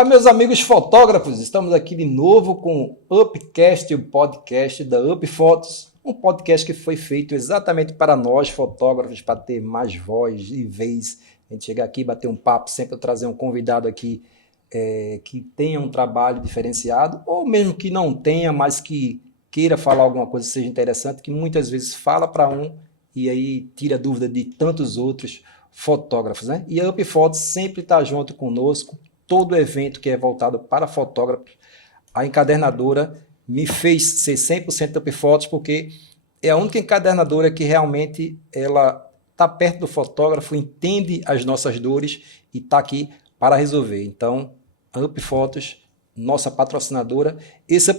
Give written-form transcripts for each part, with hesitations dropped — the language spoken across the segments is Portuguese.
Olá, meus amigos fotógrafos, estamos aqui de novo com o Upcast, o podcast da Up Fotos, um podcast que foi feito exatamente para nós fotógrafos, para ter mais voz e vez, a gente chegar aqui, bater um papo, sempre trazer um convidado aqui que tenha um trabalho diferenciado, ou mesmo que não tenha, mas que queira falar alguma coisa que seja interessante, que muitas vezes fala para um e aí tira dúvida de tantos outros fotógrafos, né? E a Up Fotos sempre está junto conosco. Todo evento que é voltado para fotógrafos, a encadernadora me fez ser 100% Up Fotos, porque é a única encadernadora que realmente ela está perto do fotógrafo, entende as nossas dores e está aqui para resolver. Então, a Up Fotos, nossa patrocinadora, esse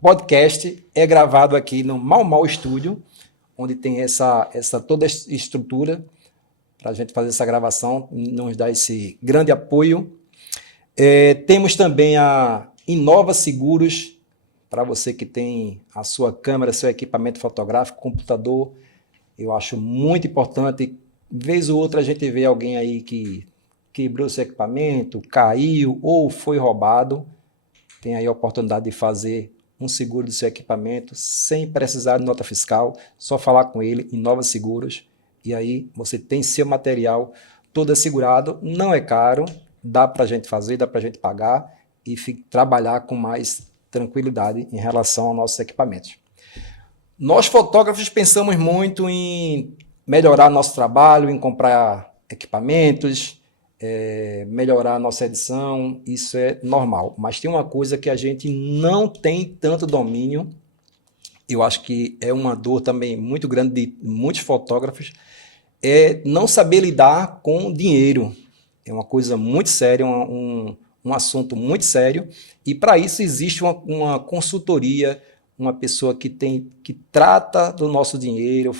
podcast é gravado aqui no Mau Mau Studio, onde tem toda a estrutura para a gente fazer essa gravação, nos dá esse grande apoio. Temos também a Inova Seguros, para você que tem a sua câmera, seu equipamento fotográfico, computador, eu acho muito importante. Vez ou outra a gente vê alguém aí que quebrou seu equipamento, caiu ou foi roubado, tem aí a oportunidade de fazer um seguro do seu equipamento sem precisar de nota fiscal, só falar com ele, Inova Seguros, e aí você tem seu material todo assegurado, não é caro, dá para a gente fazer, dá para a gente pagar e trabalhar com mais tranquilidade em relação aos nossos equipamentos. Nós fotógrafos pensamos muito em melhorar nosso trabalho, em comprar equipamentos, melhorar a nossa edição, isso é normal, mas tem uma coisa que a gente não tem tanto domínio, eu acho que é uma dor também muito grande de muitos fotógrafos, é não saber lidar com dinheiro. É uma coisa muito séria, um assunto muito sério, e para isso existe uma consultoria, uma pessoa que trata do nosso dinheiro,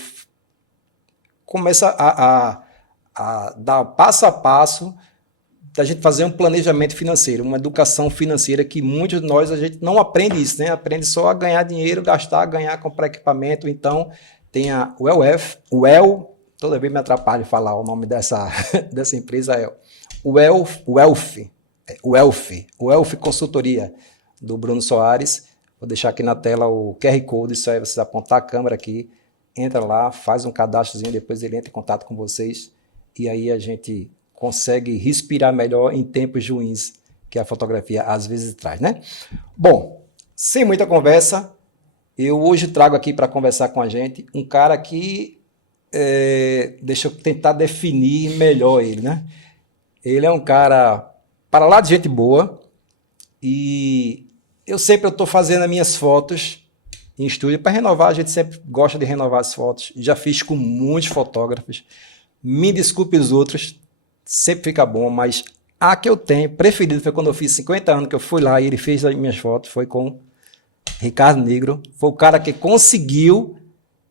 começa a dar passo a passo da gente fazer um planejamento financeiro, uma educação financeira que muitos de nós a gente não aprende isso, né? Aprende só a ganhar dinheiro, gastar, ganhar, comprar equipamento. Então tem a toda vez me atrapalho falar o nome dessa empresa, Wealth Consultoria, do Bruno Soares. Vou deixar aqui na tela o QR Code, isso aí vocês apontar a câmera aqui, entra lá, faz um cadastrozinho, depois ele entra em contato com vocês e aí a gente consegue respirar melhor em tempos ruins que a fotografia às vezes traz, né? Bom, sem muita conversa, eu hoje trago aqui para conversar com a gente um cara que deixa eu tentar definir melhor ele, né? Ele é um cara para lá de gente boa e eu estou fazendo as minhas fotos em estúdio para renovar, a gente sempre gosta de renovar as fotos, já fiz com muitos fotógrafos, me desculpe os outros, sempre fica bom, mas a que eu tenho preferido foi quando eu fiz 50 anos, que eu fui lá e ele fez as minhas fotos, foi com Ricardo Negro, foi o cara que conseguiu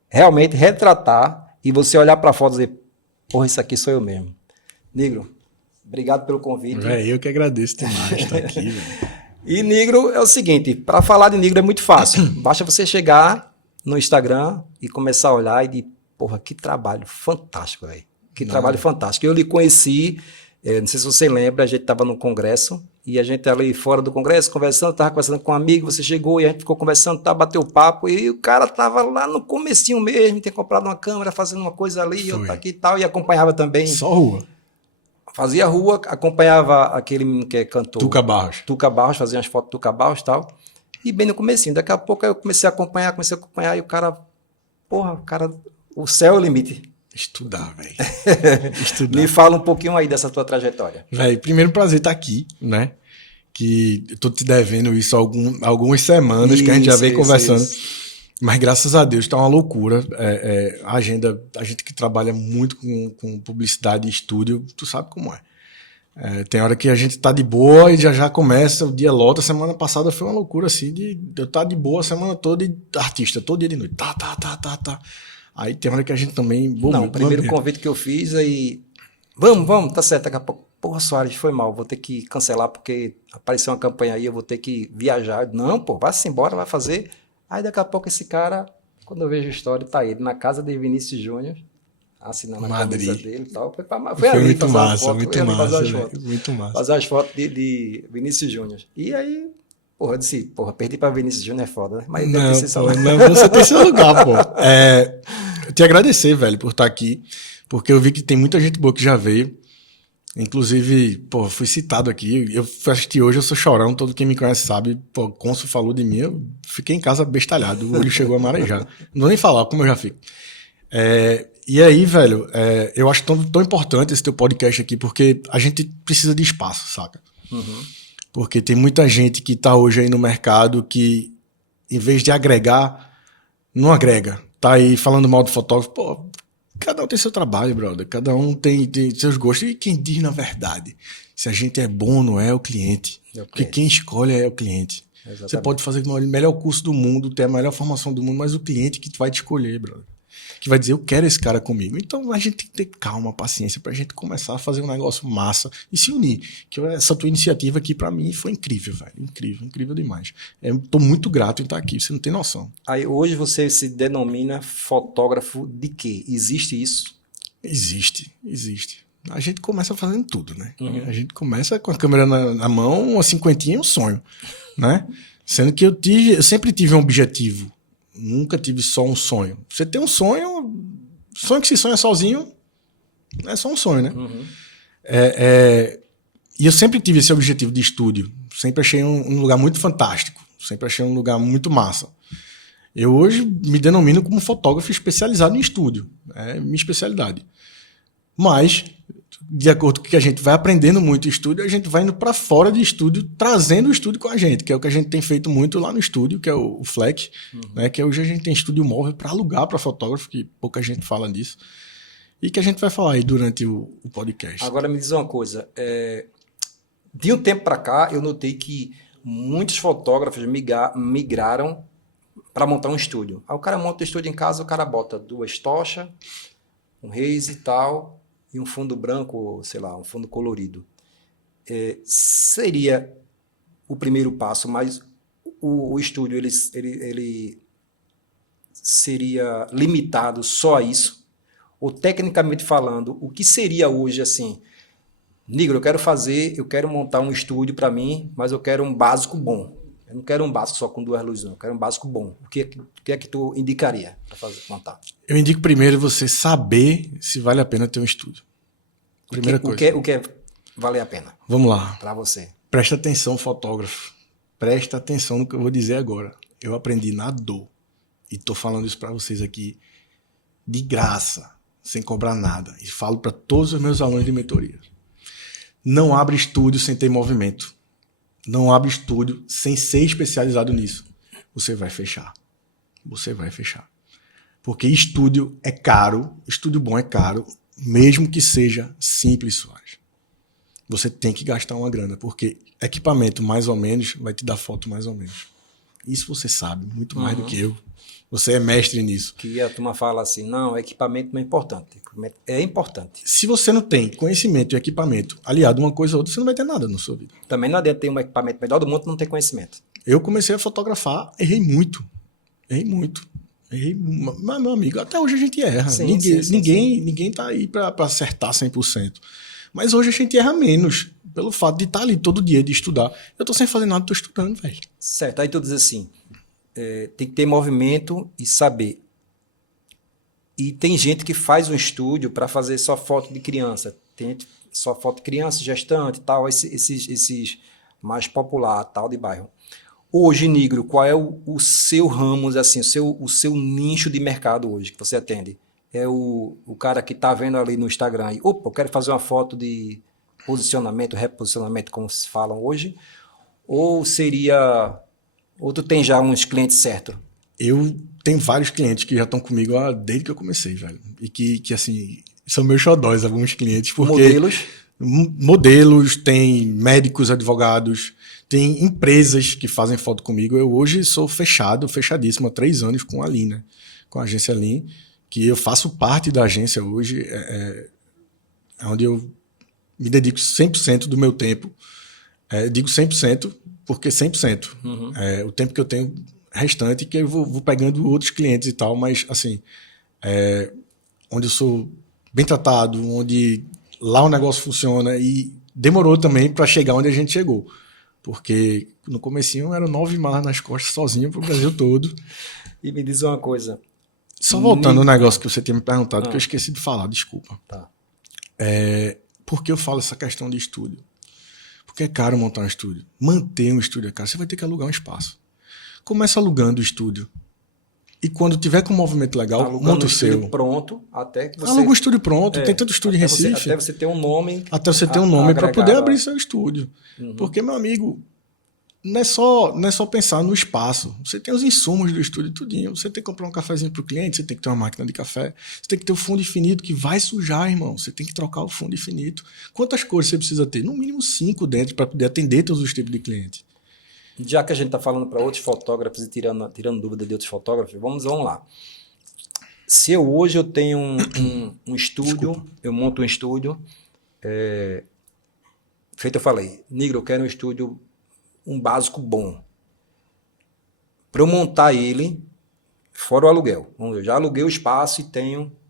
realmente retratar e você olhar para a foto e dizer, porra, isso aqui sou eu mesmo. Negro, obrigado pelo convite. Eu que agradeço demais estar aqui. E Negro é o seguinte, para falar de Negro é muito fácil, basta você chegar no Instagram e começar a olhar e dizer, porra, que trabalho fantástico, velho. Que trabalho fantástico. Eu lhe conheci, não sei se você lembra, a gente estava no congresso e a gente ali fora do congresso conversando, estava conversando com um amigo, você chegou e a gente ficou conversando, bateu papo e o cara estava lá no comecinho mesmo, ter comprado uma câmera, fazendo uma coisa ali, outra aqui e tal, e acompanhava também. Só rua. Fazia rua, acompanhava aquele menino que é cantor. Tuca Barros, fazia umas fotos do Tuca Barros e tal. E bem no comecinho, daqui a pouco eu comecei a acompanhar e o cara, o céu é o limite. Estudar, velho. Me fala um pouquinho aí dessa tua trajetória. Velho, primeiro prazer estar aqui, né? Que eu tô te devendo isso há algumas semanas que a gente já vem conversando. Mas graças a Deus tá uma loucura. A agenda, a gente que trabalha muito com publicidade e estúdio, tu sabe como é. Tem hora que a gente tá de boa e já começa, o dia lota. Semana passada foi uma loucura assim, de eu estar de boa a semana toda e artista, todo dia de noite. Tá. Aí tem hora que a gente também... Não, o primeiro convite que eu fiz aí... Vamos, tá certo, daqui a pouco. Porra, Soares, foi mal, vou ter que cancelar porque apareceu uma campanha aí, eu vou ter que viajar. Não, pô, vai-se embora, vai fazer. Aí daqui a pouco esse cara, quando eu vejo a história, tá ele na casa de Vinícius Júnior, assinando a Madrid. camisa dele e tal. Foi ali muito fazer uma massa, foto, muito foi ali fazer massa, as velho, fotos. muito massa. Fazer as fotos de Vinícius Júnior. E aí, porra, eu disse, porra, perder pra Vinícius Júnior é foda, né? Mas deve ter Não, sido só... pô, não, você tem seu lugar, pô. Eu te agradecer, velho, por estar aqui, porque eu vi que tem muita gente boa que já veio. Inclusive, pô, fui citado aqui. Eu fui assistir hoje, eu sou chorão, todo quem me conhece sabe. Pô, o Consul falou de mim, eu fiquei em casa bestalhado, o olho chegou a marejar. Não vou nem falar como eu já fico. E aí, velho, eu acho tão importante esse teu podcast aqui, porque a gente precisa de espaço, saca? Uhum. Porque tem muita gente que tá hoje aí no mercado que, em vez de agregar, não agrega. Tá aí falando mal do fotógrafo. Pô, cada um tem seu trabalho, brother. Cada um tem seus gostos. E quem diz, na verdade, se a gente é bom ou não é o cliente. Porque quem escolhe é o cliente. Exatamente. Você pode fazer o melhor curso do mundo, ter a melhor formação do mundo, mas o cliente que vai te escolher, brother. Que vai dizer, eu quero esse cara comigo. Então a gente tem que ter calma, paciência, pra gente começar a fazer um negócio massa e se unir. Que essa tua iniciativa aqui, pra mim, foi incrível, velho. Incrível, incrível demais. Tô muito grato em estar aqui, você não tem noção. Aí hoje você se denomina fotógrafo de quê? Existe isso? Existe. A gente começa fazendo tudo, né? Uhum. A gente começa com a câmera na mão, uma cinquentinha e um sonho, né? Sendo que eu sempre tive um objetivo. Nunca tive só um sonho. Você tem um sonho que se sonha sozinho é só um sonho, né? Uhum. E eu sempre tive esse objetivo de estúdio. Sempre achei um lugar muito fantástico. Sempre achei um lugar muito massa. Eu hoje me denomino como fotógrafo especializado em estúdio. É minha especialidade. Mas, de acordo com o que a gente vai aprendendo muito em estúdio, a gente vai indo para fora de estúdio, trazendo o estúdio com a gente, que é o que a gente tem feito muito lá no estúdio, que é o Fleck, né? Que hoje a gente tem estúdio móvel para alugar para fotógrafo, que pouca gente fala disso, e que a gente vai falar aí durante o podcast. Agora me diz uma coisa, de um tempo para cá eu notei que muitos fotógrafos migraram para montar um estúdio. Aí o cara monta o estúdio em casa, o cara bota 2 tochas, um Raze e tal, e um fundo branco, sei lá, um fundo colorido. Seria o primeiro passo, mas o estúdio ele seria limitado só a isso? Ou tecnicamente falando, o que seria hoje assim? Nigro, eu quero montar um estúdio para mim, mas eu quero um básico bom. Eu não quero um básico só com 2 luzes, não. Eu quero um básico bom. O que é que tu indicaria para montar? Eu indico primeiro você saber se vale a pena ter um estúdio. Primeira coisa. O que é valer a pena? Vamos lá. Para você. Presta atenção, fotógrafo. Presta atenção no que eu vou dizer agora. Eu aprendi na dor. E tô falando isso para vocês aqui de graça, sem cobrar nada. E falo para todos os meus alunos de mentoria. Não abre estúdio sem ter movimento. Não abre estúdio sem ser especializado nisso. Você vai fechar. Você vai fechar. Porque estúdio é caro, estúdio bom é caro, mesmo que seja simples, Soares. Você tem que gastar uma grana, porque equipamento mais ou menos vai te dar foto mais ou menos. Isso você sabe, muito mais do que eu. Você é mestre nisso. Que a turma fala assim, não, equipamento não é importante. Equipamento é importante. Se você não tem conhecimento e equipamento aliado uma coisa ou outra, você não vai ter nada na sua vida. Também não adianta ter um equipamento melhor do mundo e não ter conhecimento. Eu comecei a fotografar, errei muito. Mas, meu amigo, até hoje a gente erra. Sim, ninguém tá aí para acertar 100%. Mas hoje a gente erra menos, pelo fato de estar ali todo dia, de estudar. Eu tô sem fazer nada, tô estudando, velho. Certo, aí tu diz assim, tem que ter movimento e saber. E tem gente que faz um estúdio para fazer só foto de criança. Tem gente só foto de criança, gestante e tal, esses mais popular, tal, de bairro. Hoje, Nigro, qual é o seu ramo, assim, o seu nicho de mercado hoje que você atende? É o cara que está vendo ali no Instagram e, opa, eu quero fazer uma foto de posicionamento, reposicionamento, como se falam hoje, ou tu tem já uns clientes certos? Eu tenho vários clientes que já estão comigo desde que eu comecei, velho. E que assim, são meus xodós, alguns clientes. Porque modelos, tem médicos, advogados, tem empresas que fazem foto comigo. Eu hoje sou fechadíssimo, há 3 anos com a Lean, né? Com a agência Lean, que eu faço parte da agência hoje, onde eu me dedico 100% do meu tempo. Digo 100% porque 100%. Uhum. O tempo que eu tenho restante, que eu vou pegando outros clientes e tal, mas assim, onde eu sou bem tratado, onde lá o negócio funciona e demorou também para chegar onde a gente chegou. Porque no comecinho eram 9 malas nas costas sozinho pro Brasil todo. E me diz uma coisa. Só voltando ao negócio que você tinha me perguntado, que eu esqueci de falar, desculpa. Tá. Por que eu falo essa questão de estúdio? Porque é caro montar um estúdio. Manter um estúdio é caro. Você vai ter que alugar um espaço. Começa alugando o estúdio. E quando tiver com um movimento legal, monta o seu. Pronto, até que você... Aluga um estúdio pronto. Tem tanto estúdio em Recife. Até você ter um nome. Até você ter um nome para poder abrir seu estúdio. Porque, meu amigo, não é só pensar no espaço. Você tem os insumos do estúdio tudinho. Você tem que comprar um cafezinho para o cliente, você tem que ter uma máquina de café, você tem que ter o fundo infinito que vai sujar, irmão. Você tem que trocar o fundo infinito. Quantas cores você precisa ter? No mínimo 5 dentro para poder atender todos os tipos de cliente. Já que a gente está falando para outros fotógrafos e tirando dúvida de outros fotógrafos, vamos lá. Se hoje eu tenho um estúdio, desculpa, eu monto um estúdio, feito eu falei, Nigro, eu quero um estúdio, um básico bom. Para eu montar ele, fora o aluguel. Eu já aluguei o espaço e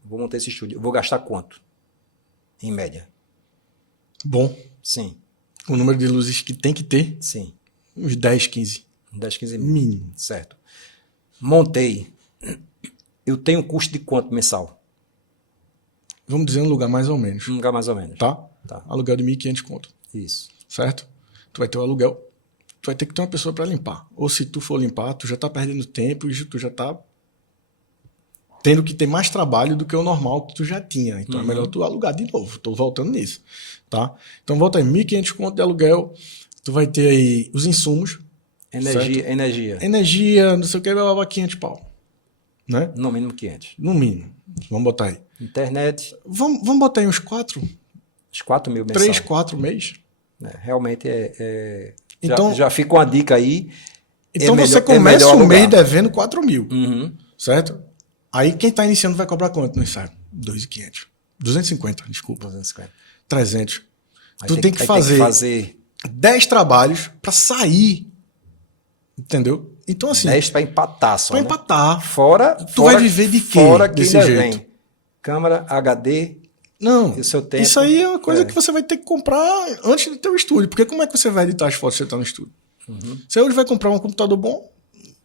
vou montar esse estúdio. Eu vou gastar quanto? Em média? Bom. Sim. O número de luzes que tem que ter? Sim. Uns 10, 15. 10, 15 mil. Mínimo. Certo. Montei. Eu tenho custo de quanto mensal? Vamos dizer um lugar mais ou menos. Um lugar mais ou menos. Tá? Aluguel de 1.500 conto. Isso. Certo? Tu vai ter o aluguel. Tu vai ter que ter uma pessoa para limpar. Ou se tu for limpar, tu já tá perdendo tempo e tu já tá tendo que ter mais trabalho do que o normal que tu já tinha. Então é melhor tu alugar de novo. Tô voltando nisso. Tá? Então volta aí, 1.500 conto de aluguel. Tu vai ter aí os insumos. Energia, não sei o que, vai levar 500 pau. Né? No mínimo 500. No mínimo. Vamos botar aí. Internet. Vamos botar aí uns 4. Uns 4 mil mensal. 3, 4 mês. Realmente então, já fica uma dica aí. Então você começa o mês devendo 4 mil. Certo? Aí quem está iniciando vai cobrar quanto no ensaio? 2.500. 250, desculpa. 250. 300. Tu tem que fazer 10 trabalhos para sair. Entendeu? Então assim... 10 para empatar só, Para empatar. Tu vai viver de quê? Fora que desse ainda jeito? Vem HD, Não, o seu tempo. isso aí é uma coisa que você vai ter que comprar antes do teu estúdio. Porque como é que você vai editar as fotos se você está no estúdio? Você hoje vai comprar um computador bom?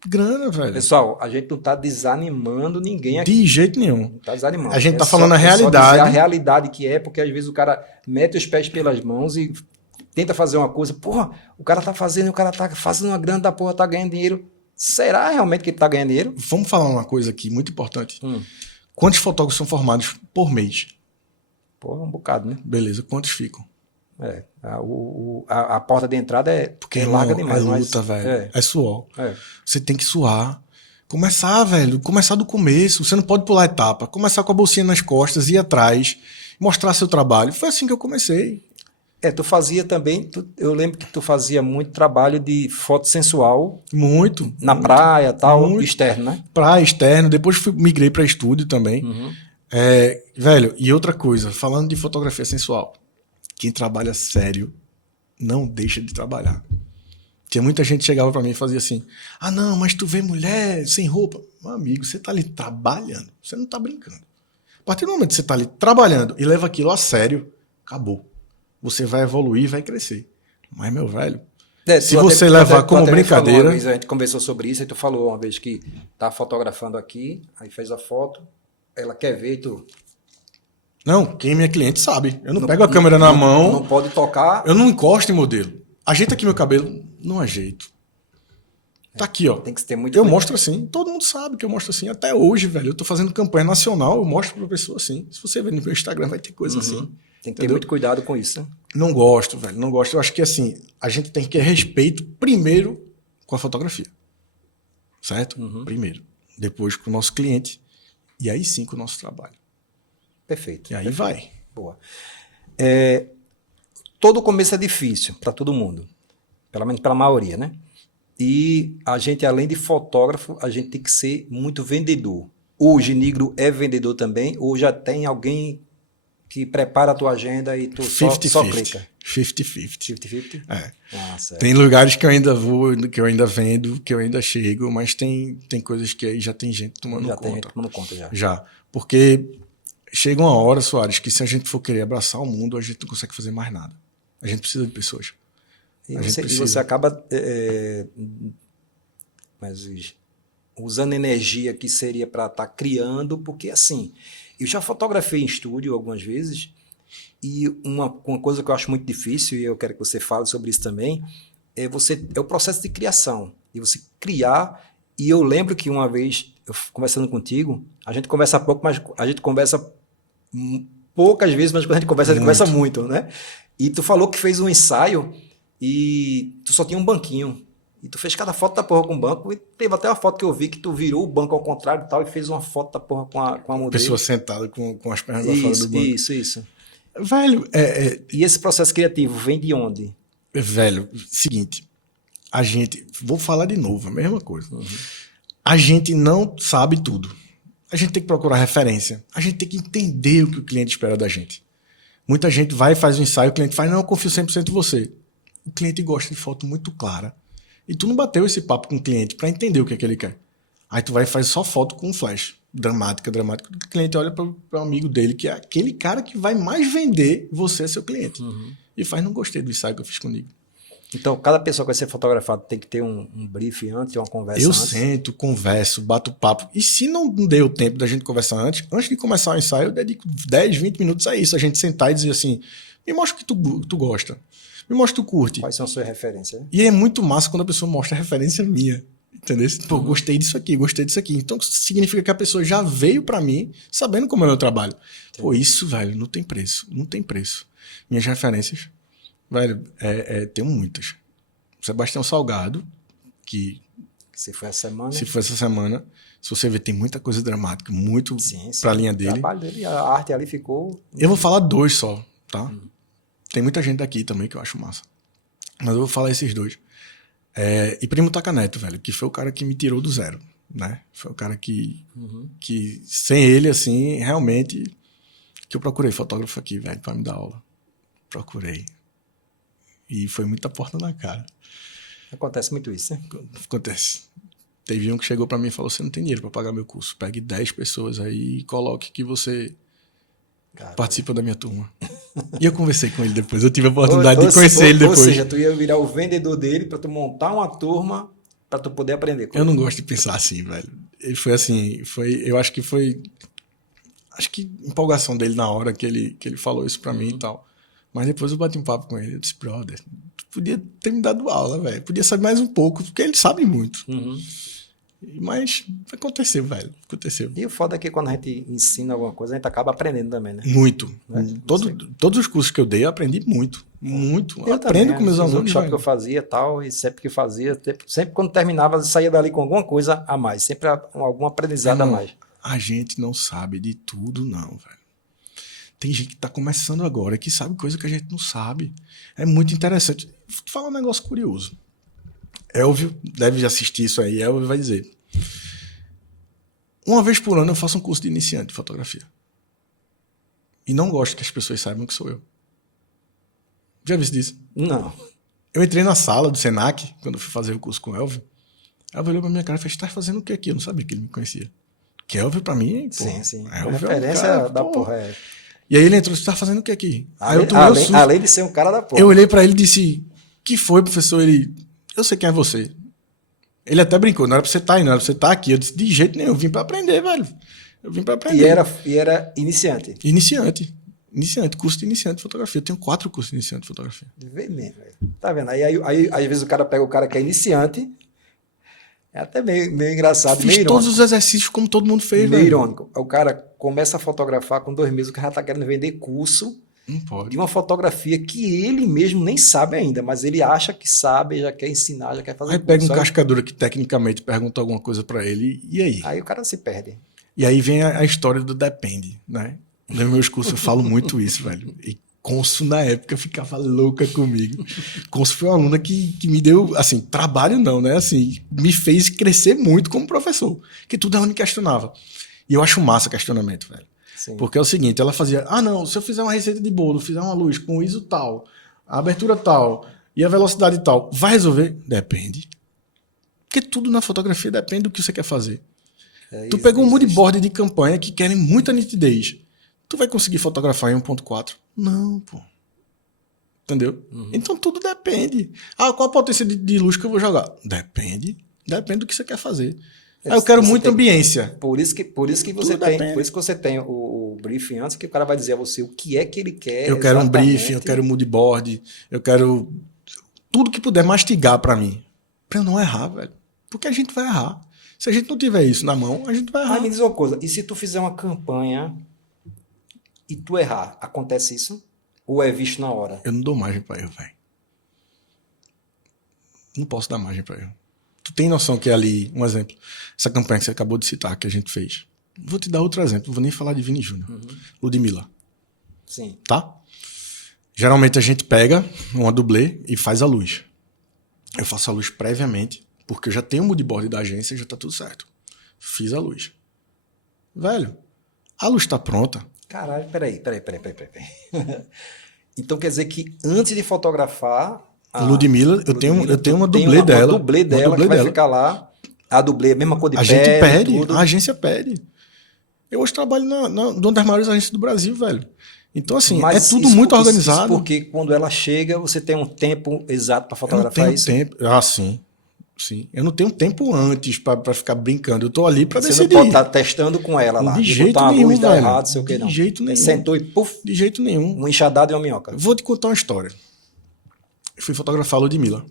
Grana, velho. Pessoal, a gente não está desanimando ninguém aqui. De jeito nenhum. Não está desanimando. A gente está falando a realidade. Só dizer a realidade que é, porque às vezes o cara mete os pés pelas mãos e tenta fazer uma coisa. Porra, o cara tá fazendo uma grana da porra, tá ganhando dinheiro. Será realmente que ele tá ganhando dinheiro? Vamos falar uma coisa aqui muito importante. Quantos fotógrafos são formados por mês? Porra, um bocado, né? Beleza, quantos ficam? A porta de entrada porque larga demais. É luta, velho. É suor. Você tem que suar. Começar, velho. Começar do começo. Você não pode pular etapa. Começar com a bolsinha nas costas, ir atrás, mostrar seu trabalho. Foi assim que eu comecei. Tu fazia também... eu lembro que tu fazia muito trabalho de foto sensual. Muito. Na praia, tal, externo, né? Praia, externo. Depois migrei para estúdio também. Velho, e outra coisa. Falando de fotografia sensual. Quem trabalha sério não deixa de trabalhar. Tinha muita gente que chegava para mim e fazia assim: ah, não, mas tu vê mulher sem roupa. Meu amigo, você tá ali trabalhando, você não tá brincando. A partir do momento que você tá ali trabalhando e leva aquilo a sério, acabou. Você vai evoluir, vai crescer. Mas, meu velho, se você levar como brincadeira... A gente conversou sobre isso, e tu falou uma vez que tá fotografando aqui, aí fez a foto, ela quer ver e tu... Não, quem é minha cliente sabe. Eu não pego a câmera na mão. Não pode tocar. Eu não encosto em modelo. Ajeita aqui meu cabelo. Não ajeito. Tá aqui, ó. Tem que ter muito Eu mostro assim. Todo mundo sabe que eu mostro assim. Até hoje, velho. Eu tô fazendo campanha nacional, eu mostro pra pessoa assim. Se você ver no meu Instagram, vai ter coisa assim. Tem que ter muito cuidado com isso, né? Não gosto, velho. Não gosto. Eu acho que assim, a gente tem que ter respeito primeiro com a fotografia. Certo? Primeiro. Depois com o nosso cliente. E aí sim com o nosso trabalho. Perfeito. E aí vai. Boa. Todo começo é difícil para todo mundo. Pelo menos para a maioria, né? E a gente, além de fotógrafo, a gente tem que ser muito vendedor. Hoje, Nigro é vendedor também? Ou já tem alguém que prepara a tua agenda e tu só clica? 50-50. 50-50? Certo. Tem lugares que eu ainda vou, que eu ainda vendo, que eu ainda chego, mas tem coisas que aí já tem gente tomando conta. Já tem gente tomando conta já. Já. Porque... chega uma hora, Soares, que se a gente for querer abraçar o mundo, a gente não consegue fazer mais nada. A gente precisa de pessoas. E você acaba usando energia que seria para estar criando, porque assim, eu já fotografei em estúdio algumas vezes, e uma coisa que eu acho muito difícil, e eu quero que você fale sobre isso também, é o processo de criação. E você criar, e eu lembro que uma vez, eu conversando contigo, a gente conversa pouco, mas a gente conversa poucas vezes, mas quando a gente conversa muito, né? E tu falou que fez um ensaio e tu só tinha um banquinho. E tu fez cada foto da porra com o banco. E teve até uma foto que eu vi que tu virou o banco ao contrário e tal, e fez uma foto da porra com a modelo. Pessoa sentada com as pernas lá fora do banco. Isso. Velho, E esse processo criativo vem de onde? Velho, seguinte. Vou falar de novo, a mesma coisa. A gente não sabe tudo. A gente tem que procurar referência. A gente tem que entender o que o cliente espera da gente. Muita gente vai e faz um ensaio, o cliente faz, não, eu confio 100% em você. O cliente gosta de foto muito clara. E tu não bateu esse papo com o cliente para entender o que é que ele quer. Aí tu vai e faz só foto com flash. Dramática. O cliente olha para o amigo dele, que é aquele cara que vai mais vender você a seu cliente. E faz, não gostei do ensaio que eu fiz comigo. Então, cada pessoa que vai ser fotografada tem que ter um brief antes, uma conversa antes. antes? Sento, converso, bato papo. E se não deu tempo da gente conversar antes de começar o ensaio, eu dedico 10, 20 minutos a isso. A gente sentar e dizer assim, me mostra o que tu gosta. Me mostra o que tu curte. Quais são as suas referências? E é muito massa quando a pessoa mostra a referência minha. Entendeu? Pô, gostei disso aqui. Então significa que a pessoa já veio pra mim sabendo como é o meu trabalho. Entendi. Pô, isso, velho, não tem preço. Não tem preço. Minhas referências, velho, tenho muitas. Sebastião Salgado, que se foi essa semana. Se você ver, tem muita coisa dramática, muito pra linha dele. O trabalho dele, a arte ali ficou... Eu vou falar 2 só, tá? Tem muita gente daqui também que eu acho massa. Mas eu vou falar esses 2. E Primo Tacaneto, velho, que foi o cara que me tirou do zero, né? Foi o cara que sem ele, assim, realmente, que eu procurei fotógrafo aqui, velho, pra me dar aula. Procurei. E foi muita porta na cara. Acontece muito isso, né? Acontece. Teve um que chegou pra mim e falou, você não tem dinheiro pra pagar meu curso. Pegue 10 pessoas aí e coloque que você participa da minha turma. E eu conversei com ele depois. Eu tive a oportunidade de conhecer ele depois. Ou seja, tu ia virar o vendedor dele pra tu montar uma turma pra tu poder aprender. Eu não gosto de pensar assim, velho. Ele foi assim, eu acho que foi... Acho que empolgação dele na hora que ele falou isso pra mim e tal. Mas depois eu bati um papo com ele. Eu disse, brother, tu podia ter me dado aula, velho. Podia saber mais um pouco, porque ele sabe muito. Mas aconteceu, velho. Aconteceu. E o foda é que quando a gente ensina alguma coisa, a gente acaba aprendendo também, né? Muito. Né? Todos os cursos que eu dei, eu aprendi muito. Muito. Eu aprendo com meus alunos. No que eu fazia tal, e sempre que fazia, sempre quando terminava, saía dali com alguma coisa a mais. Sempre algum aprendizado a mais. A gente não sabe de tudo, não, velho. Tem gente que está começando agora que sabe coisa que a gente não sabe. É muito interessante. Vou te falar um negócio curioso. Elvio deve assistir isso aí. Elvio vai dizer. Uma vez por ano eu faço um curso de iniciante de fotografia. E não gosto que as pessoas saibam que sou eu. Já viu disso? Não. Eu entrei na sala do Senac, quando eu fui fazer o curso com o Elvio. Elvio olhou pra minha cara e fez, tá fazendo o que aqui? Eu não sabia que ele me conhecia. Que Elvio pra mim, pô. Sim. Elvio referência é um cara, da porra. E aí ele entrou, você tá fazendo o que aqui? Além de ser um cara da porra. Eu olhei pra ele e disse, que foi, professor? Ele, eu sei quem é você. Ele até brincou, não era pra você estar aí, não era pra você estar aqui. Eu disse, de jeito nenhum, eu vim pra aprender, velho. Eu vim pra aprender. E era iniciante? Iniciante, curso de iniciante de fotografia. Eu tenho 4 cursos de iniciante de fotografia. Vê mesmo, velho. Tá vendo? Aí, às vezes, o cara pega o cara que é iniciante, é até meio engraçado, meio irônico. Todos os exercícios como todo mundo fez, meio irônico. O cara começa a fotografar com 2 meses, o cara tá querendo vender curso de uma fotografia que ele mesmo nem sabe ainda, mas ele acha que sabe, já quer ensinar, já quer fazer Aí pega um cascadura que tecnicamente pergunta alguma coisa pra ele, e aí? Aí o cara se perde. E aí vem a história do depende, né? Nos meus cursos eu falo muito isso, velho. E Consu, na época, ficava louca comigo. Consu foi uma aluna que me deu, assim, trabalho não, né? Assim, me fez crescer muito como professor. Que tudo ela me questionava. E eu acho massa questionamento, velho. Sim. Porque é o seguinte, ela fazia, não, se eu fizer uma receita de bolo, fizer uma luz com o ISO tal, a abertura tal e a velocidade tal, vai resolver? Depende. Porque tudo na fotografia depende do que você quer fazer. Tu pegou um mood board de campanha que querem muita nitidez. Tu vai conseguir fotografar em 1.4? Não, pô. Entendeu? Então tudo depende. Ah, qual a potência de luz que eu vou jogar? Depende. Depende do que você quer fazer. Eu quero muita ambiência. Por isso que você tem o briefing antes, que o cara vai dizer a você o que é que ele quer. Eu quero um briefing, eu quero um moodboard, eu quero tudo que puder mastigar para mim. Pra eu não errar, velho. Porque a gente vai errar. Se a gente não tiver isso na mão, a gente vai errar. Mas me diz uma coisa, e se tu fizer uma campanha e tu errar, acontece isso? Ou é visto na hora? Eu não dou margem pra erro, velho. Não posso dar margem pra erro. Tu tem noção que ali, um exemplo, essa campanha que você acabou de citar, que a gente fez. Vou te dar outro exemplo, não vou nem falar de Vini Júnior. Ludmilla. Sim. Tá? Geralmente a gente pega uma dublê e faz a luz. Eu faço a luz previamente, porque eu já tenho o moodboard da agência e já tá tudo certo. Fiz a luz. Velho, a luz tá pronta. Caralho, peraí. Então quer dizer que antes de fotografar Ludmilla, eu tenho uma dublê dela. Uma dublê dela que vai ficar lá. A dublê, a mesma cor de pele. A gente pede, tudo. a agência pede. Eu hoje trabalho numa das maiores agências do Brasil, velho. Então, assim, é tudo muito organizado. Isso porque quando ela chega, você tem um tempo exato para fotografar eu não isso? tenho tempo. Ah, sim. Sim. Eu não tenho tempo antes para ficar brincando. Eu tô ali para decidir. Você não pode estar testando com ela lá. De jeito nenhum, velho. Errado, sei o que, não. De jeito nenhum. Sentou e puf. De jeito nenhum. Um enxadado e uma minhoca. Vou te contar uma história. Eu fui fotografar a Ludmilla.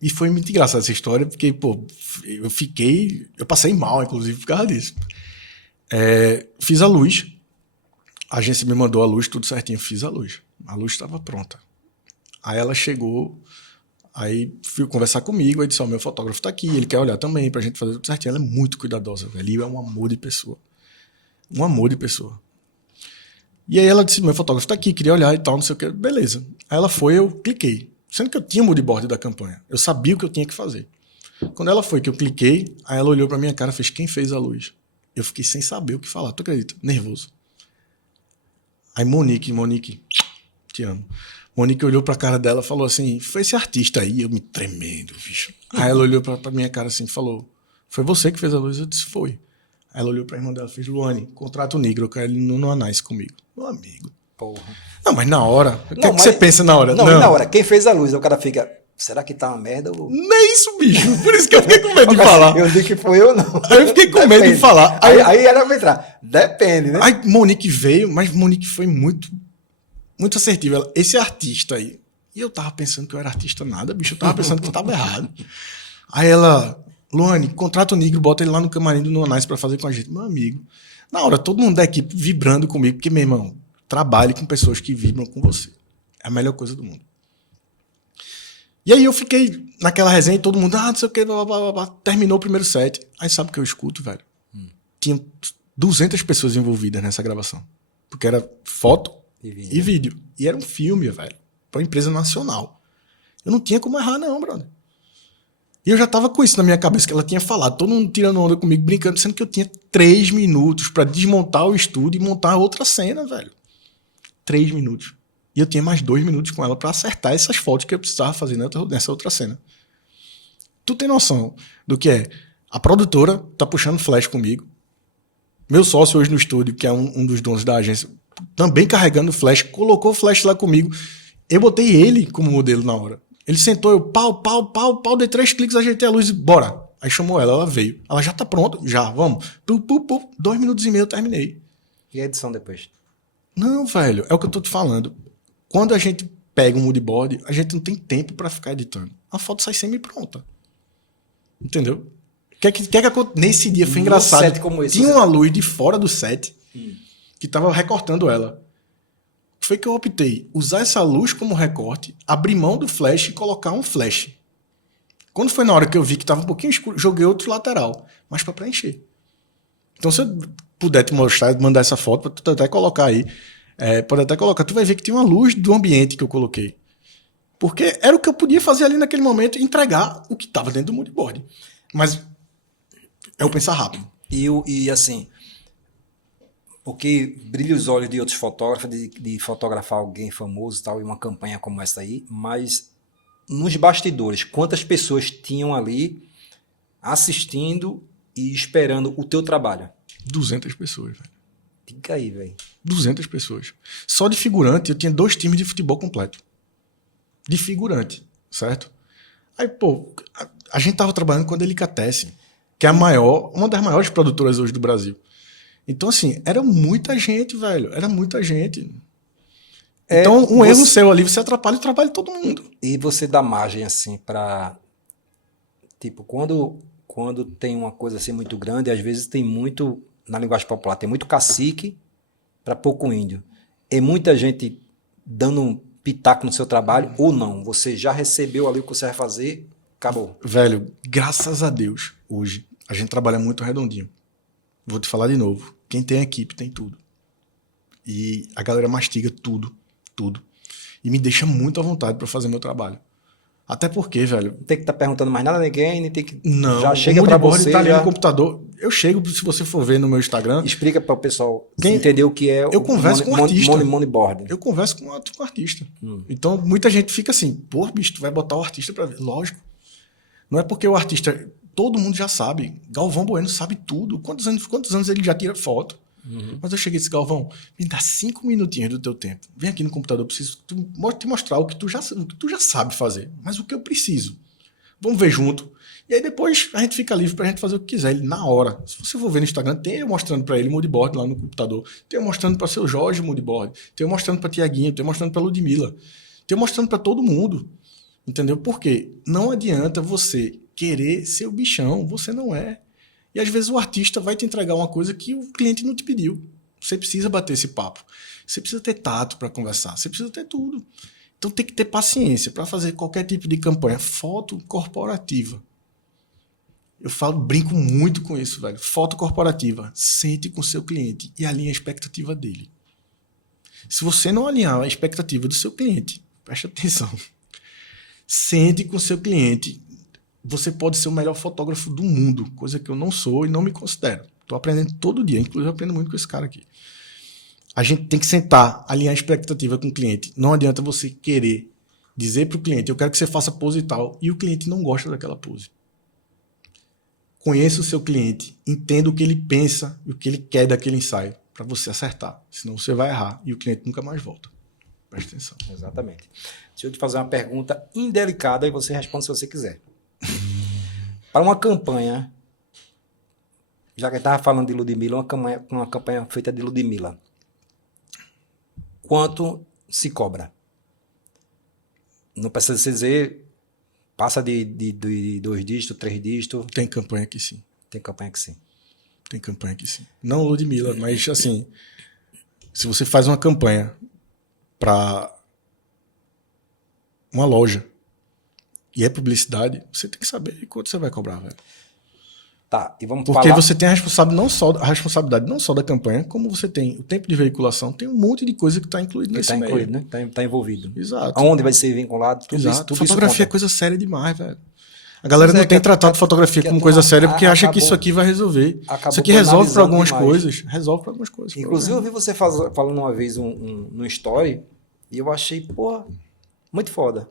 E foi muito engraçada essa história, porque, pô, eu passei mal, inclusive, por causa disso. Fiz a luz. A agência me mandou a luz, tudo certinho. Fiz a luz. A luz estava pronta. Aí ela chegou, aí fui conversar comigo, aí disse, meu fotógrafo tá aqui, ele quer olhar também pra gente fazer tudo certinho. Ela é muito cuidadosa, velho. E é um amor de pessoa. Um amor de pessoa. E aí ela disse, meu fotógrafo tá aqui, queria olhar e tal, não sei o que. Beleza. Aí ela foi, eu cliquei. Sendo que eu tinha o moodboard da campanha. Eu sabia o que eu tinha que fazer. Quando ela foi, que eu cliquei, aí ela olhou pra minha cara e fez, quem fez a luz? Eu fiquei sem saber o que falar. Tu acredita? Nervoso. Aí Monique, te amo. Monique olhou pra cara dela e falou assim, foi esse artista aí? Eu me tremendo, bicho. Aí ela olhou pra minha cara assim e falou, foi você que fez a luz? Eu disse, foi. Aí ela olhou pra irmã dela e fez, Luane, contrata o negro, eu quero ele no Anais comigo. Meu amigo. Porra. Não, mas na hora. O que você pensa na hora? Não, na hora. Quem fez a luz? O cara fica, será que tá uma merda? Ou... Não é isso, bicho. Por isso que eu fiquei com medo de falar. Eu digo que foi eu, não. Aí eu fiquei com medo de falar. Aí era pra entrar. Depende, né? Aí Monique veio, mas Monique foi muito assertiva. Ela, esse artista aí. E eu tava pensando que eu era artista nada, bicho. Eu tava pensando que tava errado. Aí ela, Luane, contrata o negro, bota ele lá no camarim do Nonais pra fazer com a gente. Meu amigo. Na hora, todo mundo da equipe vibrando comigo, porque, meu irmão, trabalhe com pessoas que vibram com você. É a melhor coisa do mundo. E aí eu fiquei naquela resenha e todo mundo, não sei o que, blá, blá, blá, blá. Terminou o primeiro set. Aí sabe o que eu escuto, velho? Tinha 200 pessoas envolvidas nessa gravação. Porque era foto e vídeo. E era um filme, velho. Pra uma empresa nacional. Eu não tinha como errar, não, brother. E eu já tava com isso na minha cabeça, que ela tinha falado. Todo mundo tirando onda comigo, brincando, sendo que eu tinha 3 minutos pra desmontar o estúdio e montar outra cena, velho. 3 minutos. E eu tinha mais 2 minutos com ela pra acertar essas fotos que eu precisava fazer nessa outra cena. Tu tem noção do que é? A produtora tá puxando flash comigo. Meu sócio hoje no estúdio, que é um dos donos da agência, também carregando flash, colocou o flash lá comigo. Eu botei ele como modelo na hora. Ele sentou, eu pau, dei 3 cliques, ajeitei a luz e bora. Aí chamou ela veio. Ela já tá pronta? Já, vamos. 2 minutos e meio eu terminei. E a edição depois? Não, velho, é o que eu tô te falando. Quando a gente pega um moodboard, a gente não tem tempo pra ficar editando. A foto sai semi-pronta. Entendeu? Nesse dia foi engraçado. Set como esse, tinha uma luz de fora do set que tava recortando ela. Foi que eu optei usar essa luz como recorte, abrir mão do flash e colocar um flash. Quando foi na hora que eu vi que tava um pouquinho escuro, joguei outro lateral, mas para preencher. Então, se eu puder te mostrar, mandar essa foto, tu até colocar aí, pode até colocar, tu vai ver que tem uma luz do ambiente que eu coloquei. Porque era o que eu podia fazer ali naquele momento, entregar o que estava dentro do moodboard. Mas é o pensar rápido. E assim, porque brilha os olhos de outros fotógrafos de fotografar alguém famoso e tal, e uma campanha como essa aí, mas nos bastidores, quantas pessoas tinham ali assistindo e esperando o teu trabalho? 200 pessoas, velho. Fica aí, velho. 200 pessoas. Só de figurante, eu tinha 2 times de futebol completo. De figurante, certo? Aí, pô, a gente tava trabalhando com a Delicatessen, que é uma das maiores produtoras hoje do Brasil. Então, assim, era muita gente, velho. Era muita gente. Então, erro seu ali, você atrapalha o trabalho de todo mundo. E você dá margem, assim, pra... Tipo, quando tem uma coisa assim muito grande, às vezes tem muito, na linguagem popular, tem muito cacique para pouco índio. E muita gente dando um pitaco no seu trabalho, ou não. Você já recebeu ali o que você vai fazer, acabou. Velho, graças a Deus, hoje, a gente trabalha muito redondinho. Vou te falar de novo. Quem tem equipe tem tudo. E a galera mastiga tudo. E me deixa muito à vontade para fazer meu trabalho. Até porque, velho... Não tem que estar perguntando mais nada a ninguém, nem tem que... Não, já chega para você. Tá ali no computador. Eu chego, se você for ver no meu Instagram... Explica para o pessoal entender o que é eu converso com o artista. Moneyboard. Eu converso com o artista. Então, muita gente fica assim, pô, bicho, tu vai botar o artista para ver. Lógico. Não é porque o artista... Todo mundo já sabe. Galvão Bueno sabe tudo. Quantos anos ele já tira foto? Mas eu cheguei e disse, Galvão, me dá 5 minutinhos do teu tempo. Vem aqui no computador, eu preciso te mostrar o que tu já sabe fazer. Mas o que eu preciso. Vamos ver junto. E aí depois a gente fica livre pra gente fazer o que quiser. Ele na hora. Se você for ver no Instagram, tem eu mostrando pra ele o moodboard lá no computador. Tem eu mostrando pra seu Jorge o moodboard. Tem eu mostrando pra Tiaguinho. Tem eu mostrando pra Ludmilla. Tem eu mostrando pra todo mundo. Entendeu? Por quê? Não adianta você querer ser o bichão. Você não é. E às vezes o artista vai te entregar uma coisa que o cliente não te pediu. Você precisa bater esse papo. Você precisa ter tato para conversar. Você precisa ter tudo. Então tem que ter paciência para fazer qualquer tipo de campanha. Foto corporativa. Eu brinco muito com isso, velho. Foto corporativa. Sente com o seu cliente e alinhe a expectativa dele. Se você não alinhar a expectativa do seu cliente, preste atenção. Sente com o seu cliente. Você pode ser o melhor fotógrafo do mundo, coisa que eu não sou e não me considero. Estou aprendendo todo dia, inclusive eu aprendo muito com esse cara aqui. A gente tem que sentar, alinhar a expectativa com o cliente. Não adianta você querer dizer para o cliente, eu quero que você faça pose e tal, e o cliente não gosta daquela pose. Conheça o seu cliente, entenda o que ele pensa e o que ele quer daquele ensaio, para você acertar. Senão você vai errar e o cliente nunca mais volta. Preste atenção. Exatamente. Deixa eu te fazer uma pergunta indelicada e você responde se você quiser. Para uma campanha, já que eu estava falando de Ludmilla, uma campanha feita de Ludmilla, quanto se cobra? Não precisa dizer, passa de 2 dígitos, 3 dígitos. Tem campanha que sim. Tem campanha que sim. Tem campanha que sim. Não Ludmilla, mas assim, se você faz uma campanha para uma loja, e é publicidade, você tem que saber quanto você vai cobrar, velho. Tá, e vamos Porque falar... você tem a responsabilidade não só da campanha, como você tem o tempo de veiculação, tem um monte de coisa que está incluído nesse meio. Está incluído, né? Está envolvido. Exato. Aonde vai ser vinculado, tudo Exato. isso. Tudo Fotografia isso é coisa séria demais, velho. A galera não tem tratado fotografia como coisa séria porque acha que isso aqui vai resolver. Isso aqui resolve para algumas coisas. Resolve para algumas coisas. Inclusive, eu vi você falando uma vez no story e eu achei, porra, muito foda.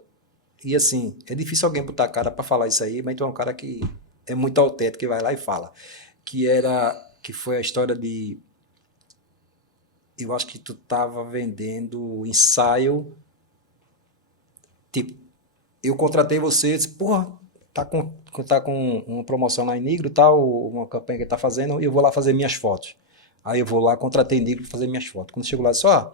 E assim, é difícil alguém botar a cara para falar isso aí, mas tu é um cara que é muito autêntico, que vai lá e fala. Que foi a história de... Eu acho que tu tava vendendo ensaio. Tipo, eu contratei você, disse, porra, tá com uma promoção lá em Nigro, tal, uma campanha que ele tá fazendo, e eu vou lá fazer minhas fotos. Aí eu vou lá, contratei Nigro para fazer minhas fotos. Quando chego lá, disse, ó,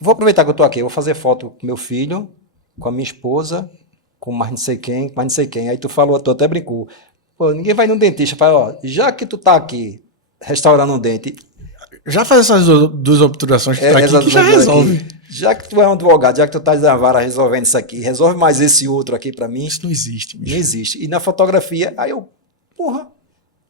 vou aproveitar que eu tô aqui, eu vou fazer foto com meu filho, com a minha esposa, com mais não sei quem, mais não sei quem. Aí tu falou, tu até brincou. Pô, ninguém vai no dentista, fala, ó, já que tu tá aqui restaurando um dente... Já faz essas 2 obturações que tá aqui que já resolve. Aqui. Já que tu é um advogado, já que tu tá na vara resolvendo isso aqui, resolve mais esse outro aqui para mim. Isso não existe, bicho. Não existe. E na fotografia, aí eu, porra,